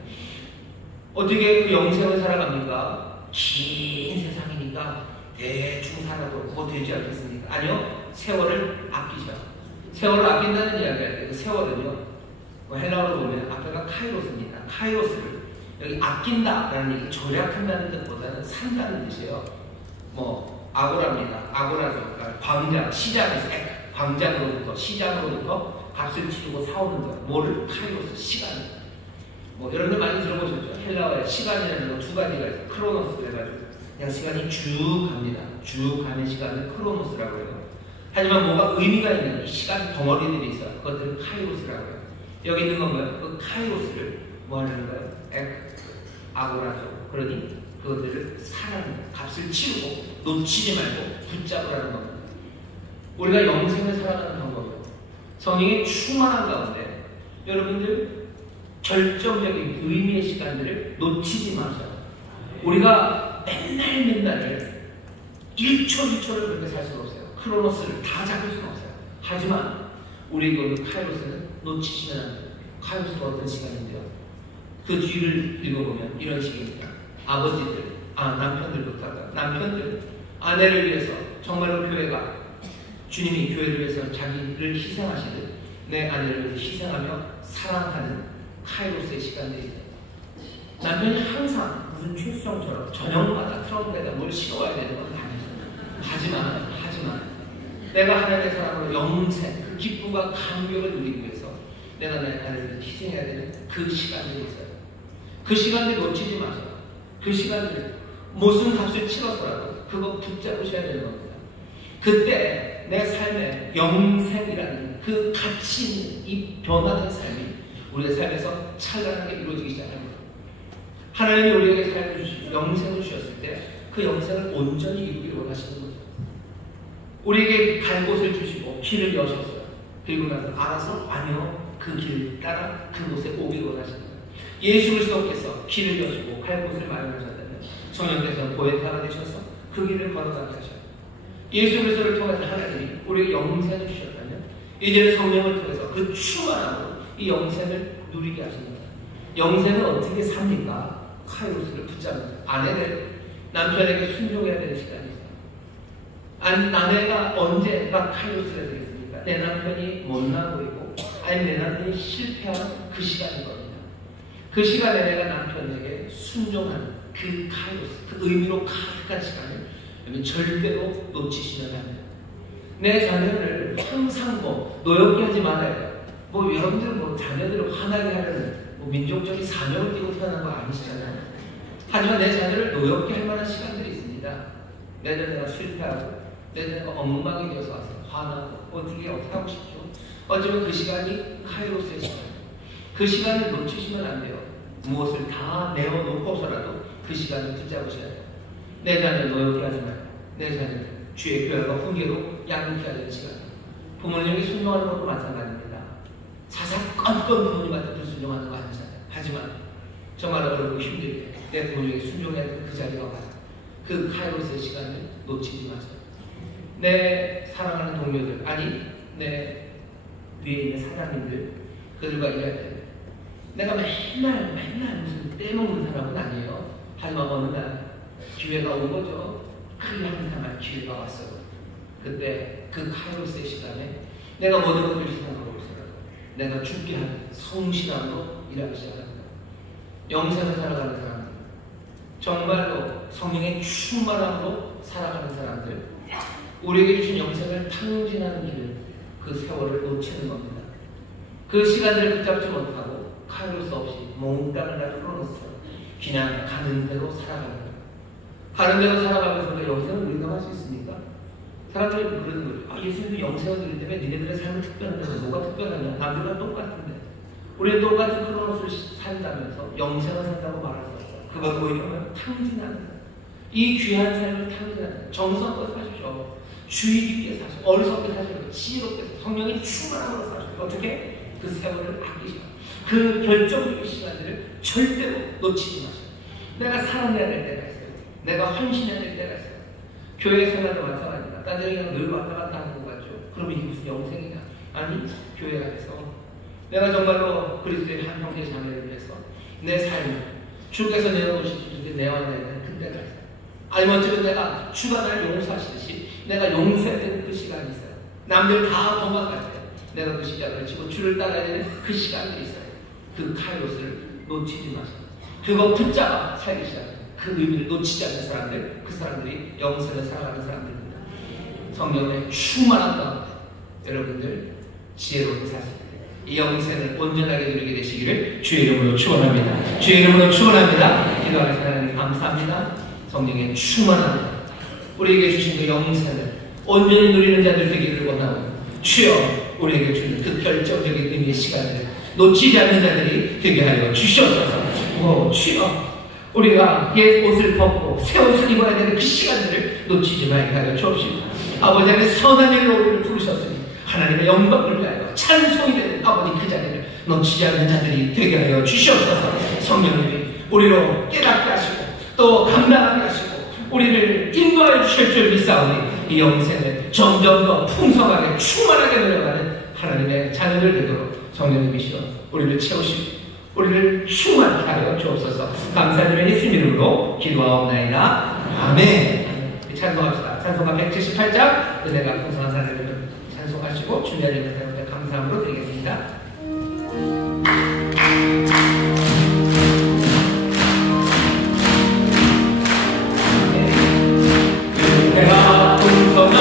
어떻게 그 영생을 살아갑니까? 긴 세상이니까 대충 살아도 뭐 되지 않겠습니까? 아니요. 세월을 아끼셔. 세월을 아낀다는 이야기할 때 그 세월은요. 헬라어로 보면 앞에가 카이로스입니다. 카이로스를 여기 아낀다라는 얘기, 절약한다는 뜻보다는 산다는 뜻이에요. 아고라입니다. 아고라죠. 그러니까 광장, 시장에서 시장으로부터 값을 치르고 사오는 것. 뭐를? 카이로스, 시간. 여러분들 많이 들어보셨죠? 헬라어에 시간이라는 거 두 가지가 있어요. 크로노스 해가지고 그냥 시간이 쭉 갑니다. 쭉 가는 시간을 크로노스라고 해요. 하지만 뭐가 의미가 있는 이 시간 덩어리들이 있어요. 그것들을 카이로스라고 해요. 여기 있는 건 뭐예요? 그 카이로스를 뭐 하는 거예요? 아고라죠. 그러니 그것들을 사라는 거예요. 값을 치르고 놓치지 말고 붙잡으라는 겁니다. 우리가 영생을 살아가는 방법이에요. 성령의 충만한 가운데 여러분들 결정적인 의미의 시간들을 놓치지 마세요. 우리가 맨날 1초를 그렇게 살 수가 없어요. 크로노스를 다 잡을 수는 없어요. 하지만 우리에게 카이로스는 놓치시면 안 돼요. 카이로스가 어떤 시간인데요? 그 뒤를 읽어보면 이런 식입니다. 아버지들, 남편들부터 남편들, 아내를 위해서 정말로 교회가 주님이 교회를 위해서 자기를 희생하시듯 내 아내를 희생하며 사랑하는 카이로스의 시간들이 있다. 남편이 항상 무슨 최수정처럼 저녁마다 트럼프에다 뭘 씌워야 되는 건 아니죠. 하지만 내가 하나님의 사랑으로 영생, 그 기쁨과 감격을 누리기 위해서 내가 내 아내를 희생해야 되는 그 시간들이 있어요. 그 시간들 놓치지 마세요. 그 시간들 무슨 값을 치러서라도 그거 붙잡으셔야 되는 겁니다. 그때 내 삶에 영생이라는 그 가치 있는 이 변화된 삶이 우리의 삶에서 찬란하게 이루어지기 시작합니다. 하나님이 우리에게 삶을 주시고 영생을 주셨을 때 그 영생을 온전히 이루기를 원하시는 거죠. 우리에게 갈 곳을 주시고 길을 여셨어요. 그리고 나서 알아서 아니요, 그 길 따라 그곳에 오기를 원하시는 거예요. 예수 그리스도께서 길을 여시고 갈 곳을 마련하셨다면 성령께서 보혜사가 되셔서 그 길을 걸어가게 하셔요. 예수 그리스도를 통해서 하나님이 우리에게 영생을 주셨다면 이제는 성령을 통해서 그 충만함으로 이 영생을 누리게 하십니다. 영생을 어떻게 삽니까? 카이로스를 붙잡는 아내를 남편에게 순종해야 되는 시간이 있어요. 아내가 언제가 카이로스가 되겠습니까? 내 남편이 못나 보이고 아니 내 남편이 실패하는 그 시간인 겁니다. 그 시간에 내가 남편에게 순종하는 그 카이로스, 그 의미로 가득한 시간을 절대로 놓치시면 안 돼요. 내 자녀를 항상 노엽게 하지 말아야 돼요. 여러분들 자녀들을 화나게 하려는 민족적인 사명을 띠고 태어난 거 아니시잖아요. 하지만 내 자녀를 노엽게 할 만한 시간들이 있습니다. 내 자녀가 실패하고 내 자녀가 엉망이 되어서 와서 화나고 어떻게 하고 싶죠? 어쩌면 그 시간이 카이로스의 시간. 그 시간을 놓치시면 안 돼요. 무엇을 다 내어놓고서라도 그 시간을 붙잡으셔야 돼요. 내 자녀를 노엽게 하지 말고, 내 자녀를 주의 교회가 훈계로 양육해야 되는 시간. 부모님이 순종하는 것도 마찬가지입니다. 사사건건 부모님한테 불순종하는 거 아니잖아요. 하지만 정말 어렵고 힘들게 내 부모님에게 순종해야 되는 그 자리가 와요. 그 카이로스의 시간을 놓치지 마세요. 내 사랑하는 동료들, 아니 내 위에 있는 사장님들, 그들과 일할 때 내가 맨날 무슨 떼먹는 사람은 아니에요. 하지만 어느 날 기회가 온 거죠. 크게 한탄할 기회가 왔어요. 그때 그 카이로스의 시간에 내가 모든 것을 희생하고 있어요. 내가 죽게 한 성실함으로 일하기 시작합니다. 영생을 살아가는 사람들, 정말로 성령의 충만함으로 살아가는 사람들, 우리에게 주신 영생을 탕진하는 길을, 그 세월을 놓치는 겁니다. 그 시간들을 붙잡지 못하고 카이로스 없이 몽땅을 다 풀어놓았어요. 그냥 가는 대로 살아가는 거예요. 가는 대로 살아가면서 영생을 누린다고 할 수 있습니까? 사람들이 그러는 거죠. 예수님도 영생을 누리기 때문에 니네들의 삶은 특별한데 뭐가 특별하냐? 남들과 똑같은데 우리는 똑같은 크로노스를 산다면서 영생을 산다고 말할 수 없어요. 그것도 오히려 탕진하는 거예요. 이 귀한 삶을 탕진하는 거예요. 정성껏 사십시오. 주의 깊게 사십시오. 어리석게 사십시오. 지혜롭게 사십시오. 성령이 충만함으로 사십시오. 어떻게? 그 세월을 아끼시고 그 결정적인 시간들을 절대로 놓치지 마세요. 내가 사랑해야 될 때가 있어요. 내가 헌신해야 될 때가 있어요. 교회 생활도 마찬가지입니다. 딴 데는 그냥 늘 왔다 갔다 하는 것 같죠. 그럼 이게 무슨 영생이냐? 아니, 교회 안에서 내가 정말로 그리스도의 한 형제 자매를 위해서 내 삶을 주께서 내어놓으실 때 내어야 되는 그때가 있어요. 아니면 어쩌면 내가 주가 날 용서하시듯이 내가 용서해야 되는 그 시간이 있어요. 남들 다 도망갈 때 내가 그 십자가를 지고 주를 따라야 되는 그 시간들이 있어요. 그 카이로스를 놓치지 마세요. 그거 붙잡아 살기 시작해요. 그 의미를 놓치지 않는 사람들, 그 사람들이 영생을 살아가는 사람들입니다. 성령의 충만한 가운데 여러분들 지혜롭게 사세요. 이 영생을 온전하게 누리게 되시기를 주의 이름으로 축원합니다. 주의 이름으로 축원합니다. 기도하는 하나님 감사합니다. 성령의 충만함, 우리에게 주신 그 영생을 온전히 누리는 자들 되기를 원하고, 주여 우리에게 주는 그 결정적인 의미의 시간을 놓치지 않는 자들이 되게 하여 주시옵소서. 주여 우리가 옛 옷을 벗고 새 옷을 입어야 되는 그 시간들을 놓치지 말게 하여 주옵시고, 아버지 하나님 선한 일로 우리를 부르셨으니 하나님의 영광을 위하여 찬송이 되는 아버지 그 자리를 놓치지 않는 자들이 되게 하여 주시옵소서. 성령님이 우리로 깨닫게 하시고 또 감당하게 하시고 우리를 인도하여 주실 줄 믿사오니 이 영생을 점점 더 풍성하게 충만하게 누려가는 하나님의 자녀들 되도록 성령님이시여 우리를 채우시고 우리를 충만하게 하여 주옵소서. 감사드리며 예수님 이름으로 기도하옵나이다. 아멘. 찬송합시다. 찬송가 178장 은혜가 풍성한 하나님을 찬송하시고 주님의 이름을 감사함으로 드리겠습니다. 은혜가 풍성한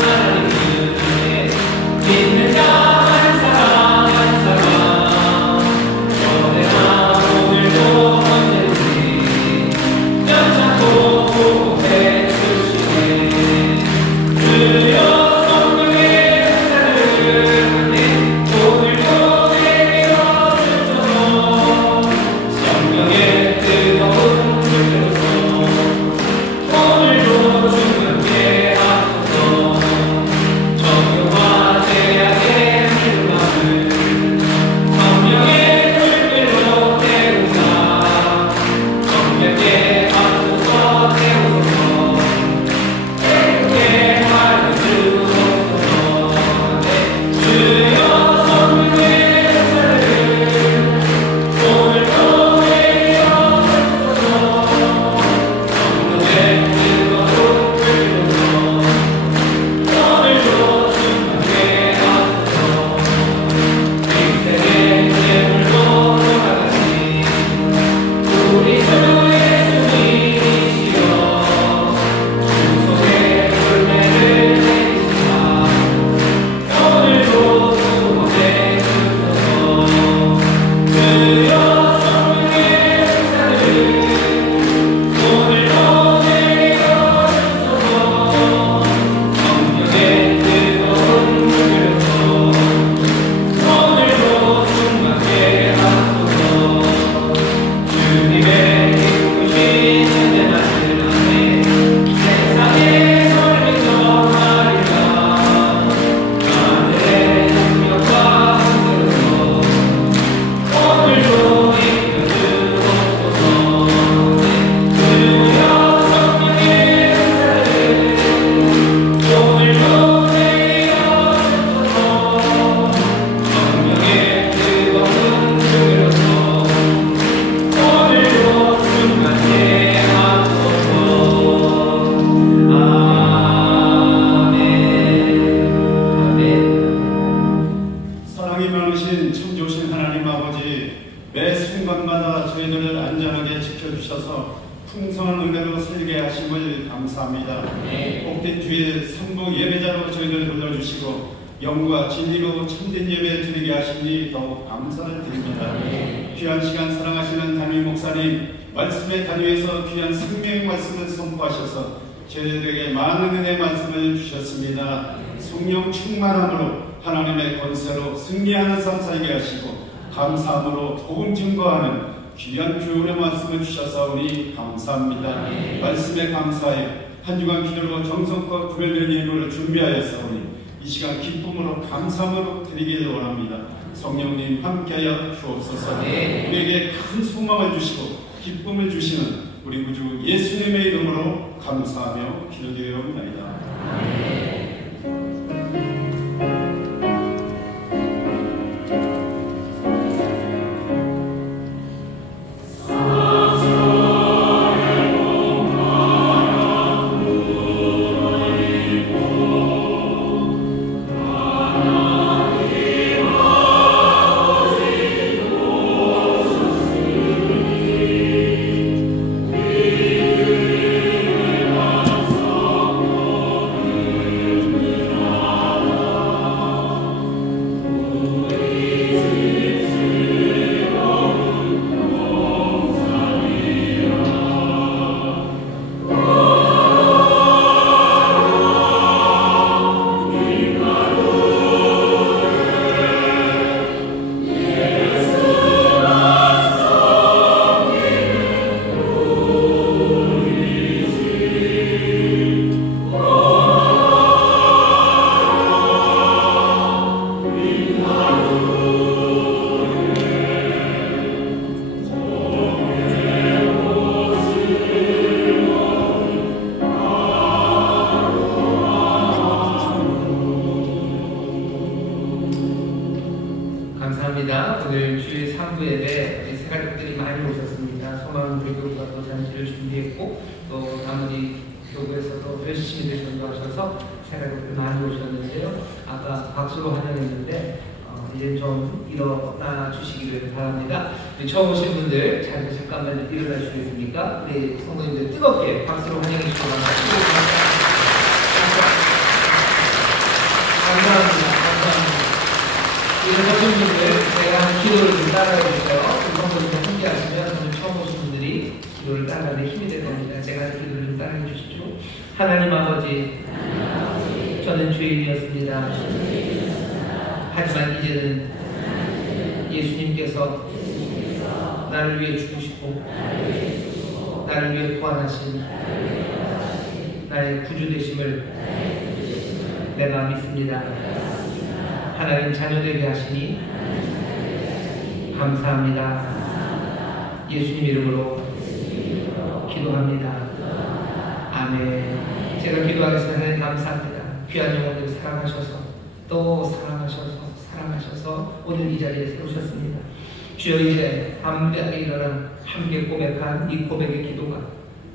하나님 은혜 믿는 자 한 사람 한 사람 전에나 오늘도 언제든지 연착고 구해 주시네. 주여 성령의 역사를 하네 오늘도 감사합니다. 복된 주의 성부 예배자로 저희를 불러주시고 영과 진리로 참된 예배 드리게 하시니 더욱 감사를 드립니다. 귀한 시간 사랑하시는 담임 목사님, 말씀의 단위에서 귀한 생명의 말씀을 선포하셔서 저희들에게 많은 은혜의 말씀을 주셨습니다. 성령 충만함으로 하나님의 권세로 승리하는 삶 살게 하시고 감사함으로 복음 증거하는 귀한 교훈의 말씀을 주셔서오니 감사합니다. 말씀에 감사해 한 주간 기도로 정성껏 구별된 예물을 준비하였사오니 이 시간 기쁨으로 감사함으로 드리기를 원합니다. 성령님 함께하여 주옵소서. 우리에게 큰 소망을 주시고 기쁨을 주시는 우리 구주 예수님의 이름으로 감사하며 기도드리옵나이다. 감사합니다. 오늘 주일 3부 예배 우리 새가족들이 많이 오셨습니다. 소망불교가 또 잔치를 준비했고 또 나머지 교구에서도 열심히 전도하셔서 새가족들이 많이 오셨는데요. 아까 박수로 환영했는데 이제 좀 일어나 주시기를 바랍니다. 우리 처음 오신 분들 잠깐만 일어나 주시겠습니까? 우리 성도님들 뜨겁게 박수로 환영해 주시기 바랍니다. 감사합니다. 일어나신 분들 제가 한 기도를 좀 따라해 주세요. 성도님들 함께 하시면 오늘 처음 오신 분들이 기도를 따라하는 힘이 될 겁니다. 제가 기도를 좀 따라해 주시죠. 하나님 아버지, 저는 죄인이었습니다. 하지만 이제는 예수님께서 나를 위해 죽으시고 나를 위해 부활하신 나의 구주 되심을 내가 믿습니다. 하나님 자녀 되게 하시니 감사합니다. 예수님 이름으로 기도합니다. 아멘. 제가 기도하겠습니다. 하나님 감사합니다. 귀한 영혼들 사랑하셔서 또 사랑하셔서 오늘 이 자리에 세우셨습니다. 주여, 이제 담대하게 일어나 함께 고백한 이 고백의 기도가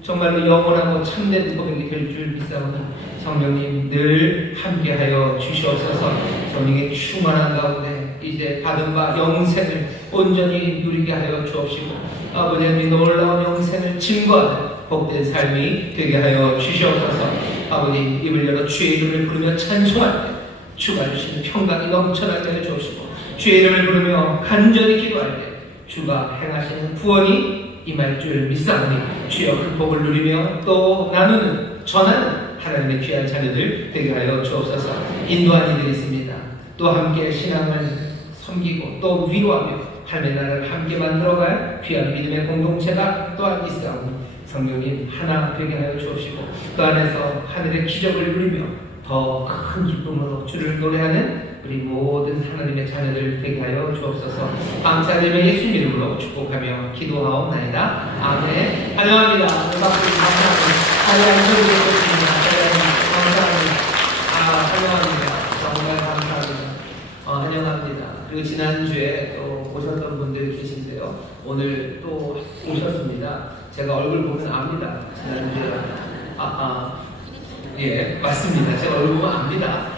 정말로 영원하고 참된 고백이 될 줄 믿사오니 성령님 늘 함께하여 주시옵소서. 성령의 충만한 가운데 이제 받은 바 영생을 온전히 누리게 하여 주옵시고 아버지의 놀라운 영생을 증거하는 복된 삶이 되게 하여 주시옵소서. 아버지, 입을 열어 주의 이름을 부르며 찬송할 때 주가 주시는 평강이 넘쳐나게 하여 주옵시고 주의 이름을 부르며 간절히 기도할 때 주가 행하시는 구원이 임할 줄 믿사오니 주여 그 복을 누리며 또 나누는 전하는 하나님의 귀한 자녀들 되게 하여 주옵소서. 인도한 이들이 있습니다. 또 함께 신앙을 섬기고 또 위로하며 하나님의 나라를 함께 만들어갈 귀한 믿음의 공동체가 또한 있사오니 성령님 하나 되게 하여 주옵시고 그 안에서 하늘의 기적을 누리며 더 큰 기쁨으로 주를 노래하는 우리 모든 하나님의 자녀들 되게 하여 주옵소서. 감사드리며 예수님 이름으로 축복하며 기도하옵나이다. 아멘. 환영합니다. 감사합니다. 환영합니다. 정말 감사합니다. 환영합니다. 그리고 지난주에 또 오셨던 분들이 계신데요. 오늘 또 오셨습니다. 제가 얼굴 보면 압니다. 지난주에 예, 맞습니다. 제가 얼굴 보면 압니다.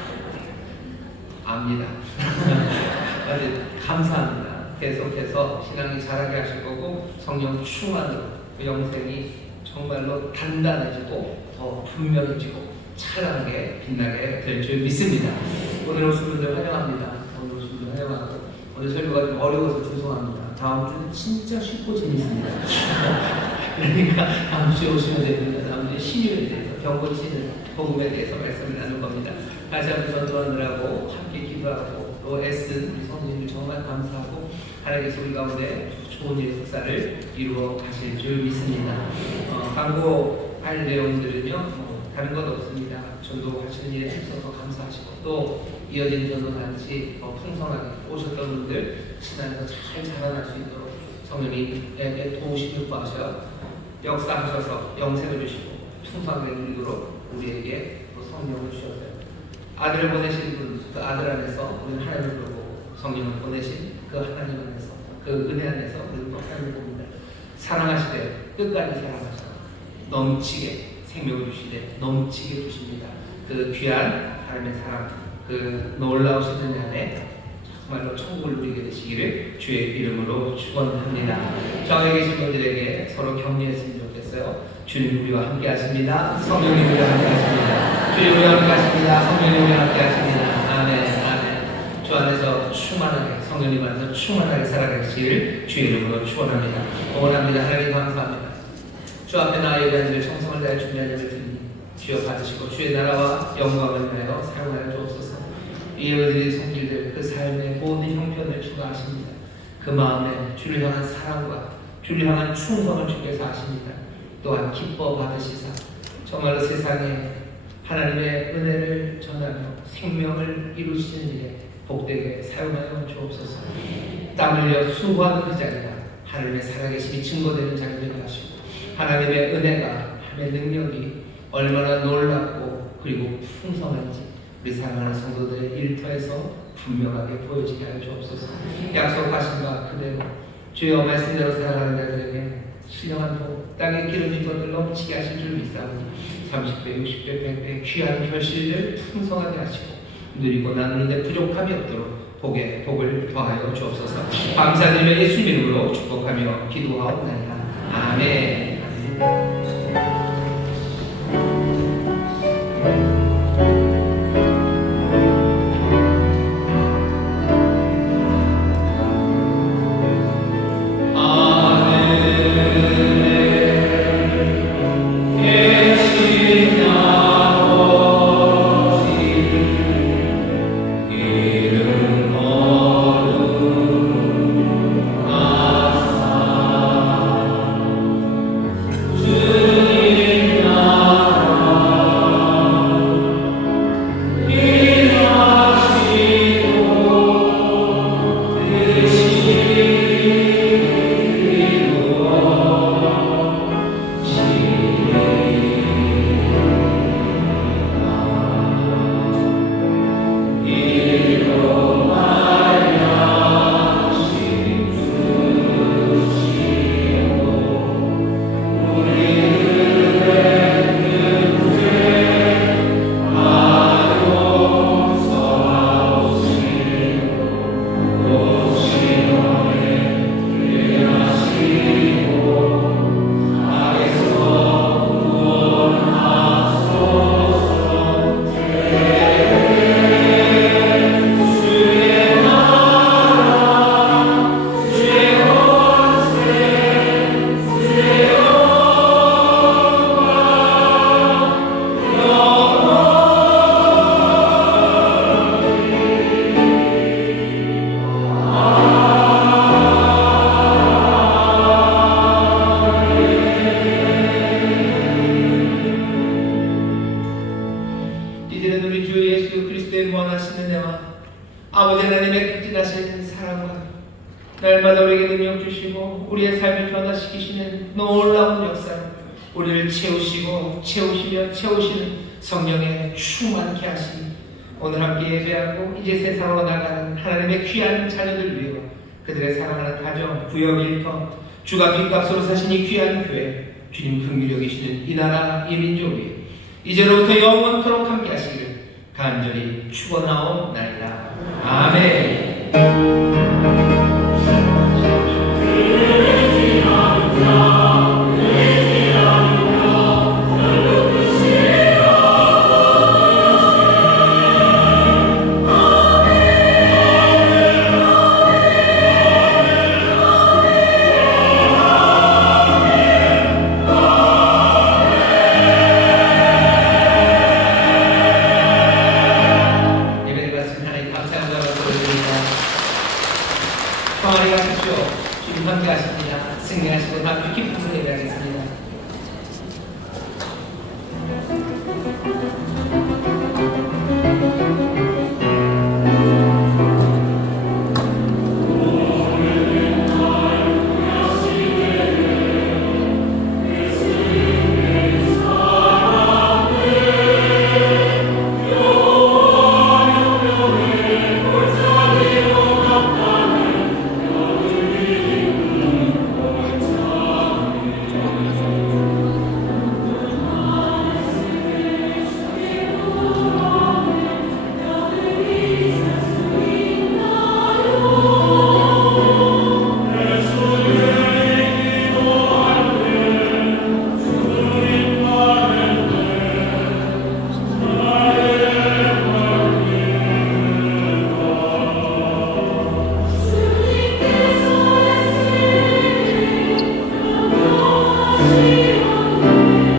아주 감사합니다. 계속해서 신앙이 자라게 하실 거고 성령 충만으로 그 영생이 정말로 단단해지고 더 더 분명해지고 찬란하게 빛나게 될 줄 믿습니다. 오늘 오신 분들 환영합니다. 오늘 오신 분들 환영하고, 오늘 설교가 좀 어려워서 죄송합니다. 다음 주는 진짜 쉽고 재밌습니다. 그러니까 다음 주에 오시면 됩니다. 다음 주에 신유에 대해서, 경건신을 복음에 대해서 말씀을 나눌 겁니다. 다시 한번 전도하느라고 함께 기도하고 또 애쓴 우리 성도님들 정말 감사하고, 하나님께서 우리 가운데 좋은 일의 역사를 이루어 가실 줄 믿습니다. 광고할 내용들은요, 다른 것 없습니다. 전도하시는 일에 있어서 감사하시고, 또 이어진 전도단지 풍성하게 오셨던 분들 신앙에서 잘 자라날 수 있도록 성령님의 도우심을 구하셔 역사하셔서 영생을 주시고 풍성하게 누리도록 우리에게 성령을 주셨어요. 아들을 보내신 분, 그 아들 안에서 우리는 하나님을 보고, 성령을 보내신 그 하나님 안에서, 그 은혜 안에서 우리는 또 하나님을 봅니다. 사랑하시되 끝까지 사랑하셔 넘치게 생명을 주시되 넘치게 주십니다. 그 귀한 하나님의 사랑, 그 놀라우신 은혜 안에 정말로 천국을 누리게 되시기를 주의 이름으로 축원합니다. 저에 계신 분들에게 서로 격려했으면 좋겠어요. 주님 우리와 함께 하십니다. 성령님 우리와 함께 하십니다. 주님 우리와 함께 하십니다. 성령님 우리와 함께 하십니다. 아멘, 아멘. 주 안에서 충만하게, 성령님 안에서 충만하게 살아가시기를 주의 이름으로 축원합니다. 응원합니다. 하나님 감사합니다. 주 앞에 나와 예배하는 청성을 다해 준비한 예배를 드리니 주여 받으시고 주의 나라와 영광을 위하여 사용하여 주옵소서. 이 예배드린 성질들 그 삶의 모든 형편을 추가하십니다. 그 마음에 주를 향한 사랑과 주를 향한 충성을 주께서 하십니다. 또한 기뻐 받으시사 정말로 세상에 하나님의 은혜를 전하며 생명을 이루시는 일에 복되게 사용하여 주옵소서. 땀 흘려 수고하는 그 자리가 하나님의 살아계심이 증거되는 자리를 하시고, 하나님의 은혜가, 하나님의 능력이 얼마나 놀랍고 그리고 풍성한지 우리 사랑하는 성도들의 일터에서 분명하게 보여지게 하여 주옵소서. 약속하신 바 그대로 주여 말씀대로 살아가는 자들에게 신령한 복, 땅에 기름진 것들 넘치게 하실 줄 믿사오니 30배, 60배, 100배 귀한 결실을 풍성하게 하시고 누리고 나누는데 부족함이 없도록 복을 더하여 주옵소서. 감사드리며 예수님 이름으로 축복하며 기도하옵나이다. 아멘. 날마다 우리에게 능력 주시고 우리의 삶을 변화시키시는 놀라운 역사로 우리를 채우시고 채우시며 채우시는 성령의 충만케 하시니 오늘 함께 예배하고 이제 세상으로 나가는 하나님의 귀한 자녀들 위해 그들의 사랑하는 가정, 구역, 일터, 주가 빚값으로 사신 이 귀한 교회, 주님 긍휼히 여기시는 이 나라, 이 민족 위에 이제로부터 영원토록 함께 하시기를 간절히 축원하옵나이다. 아멘.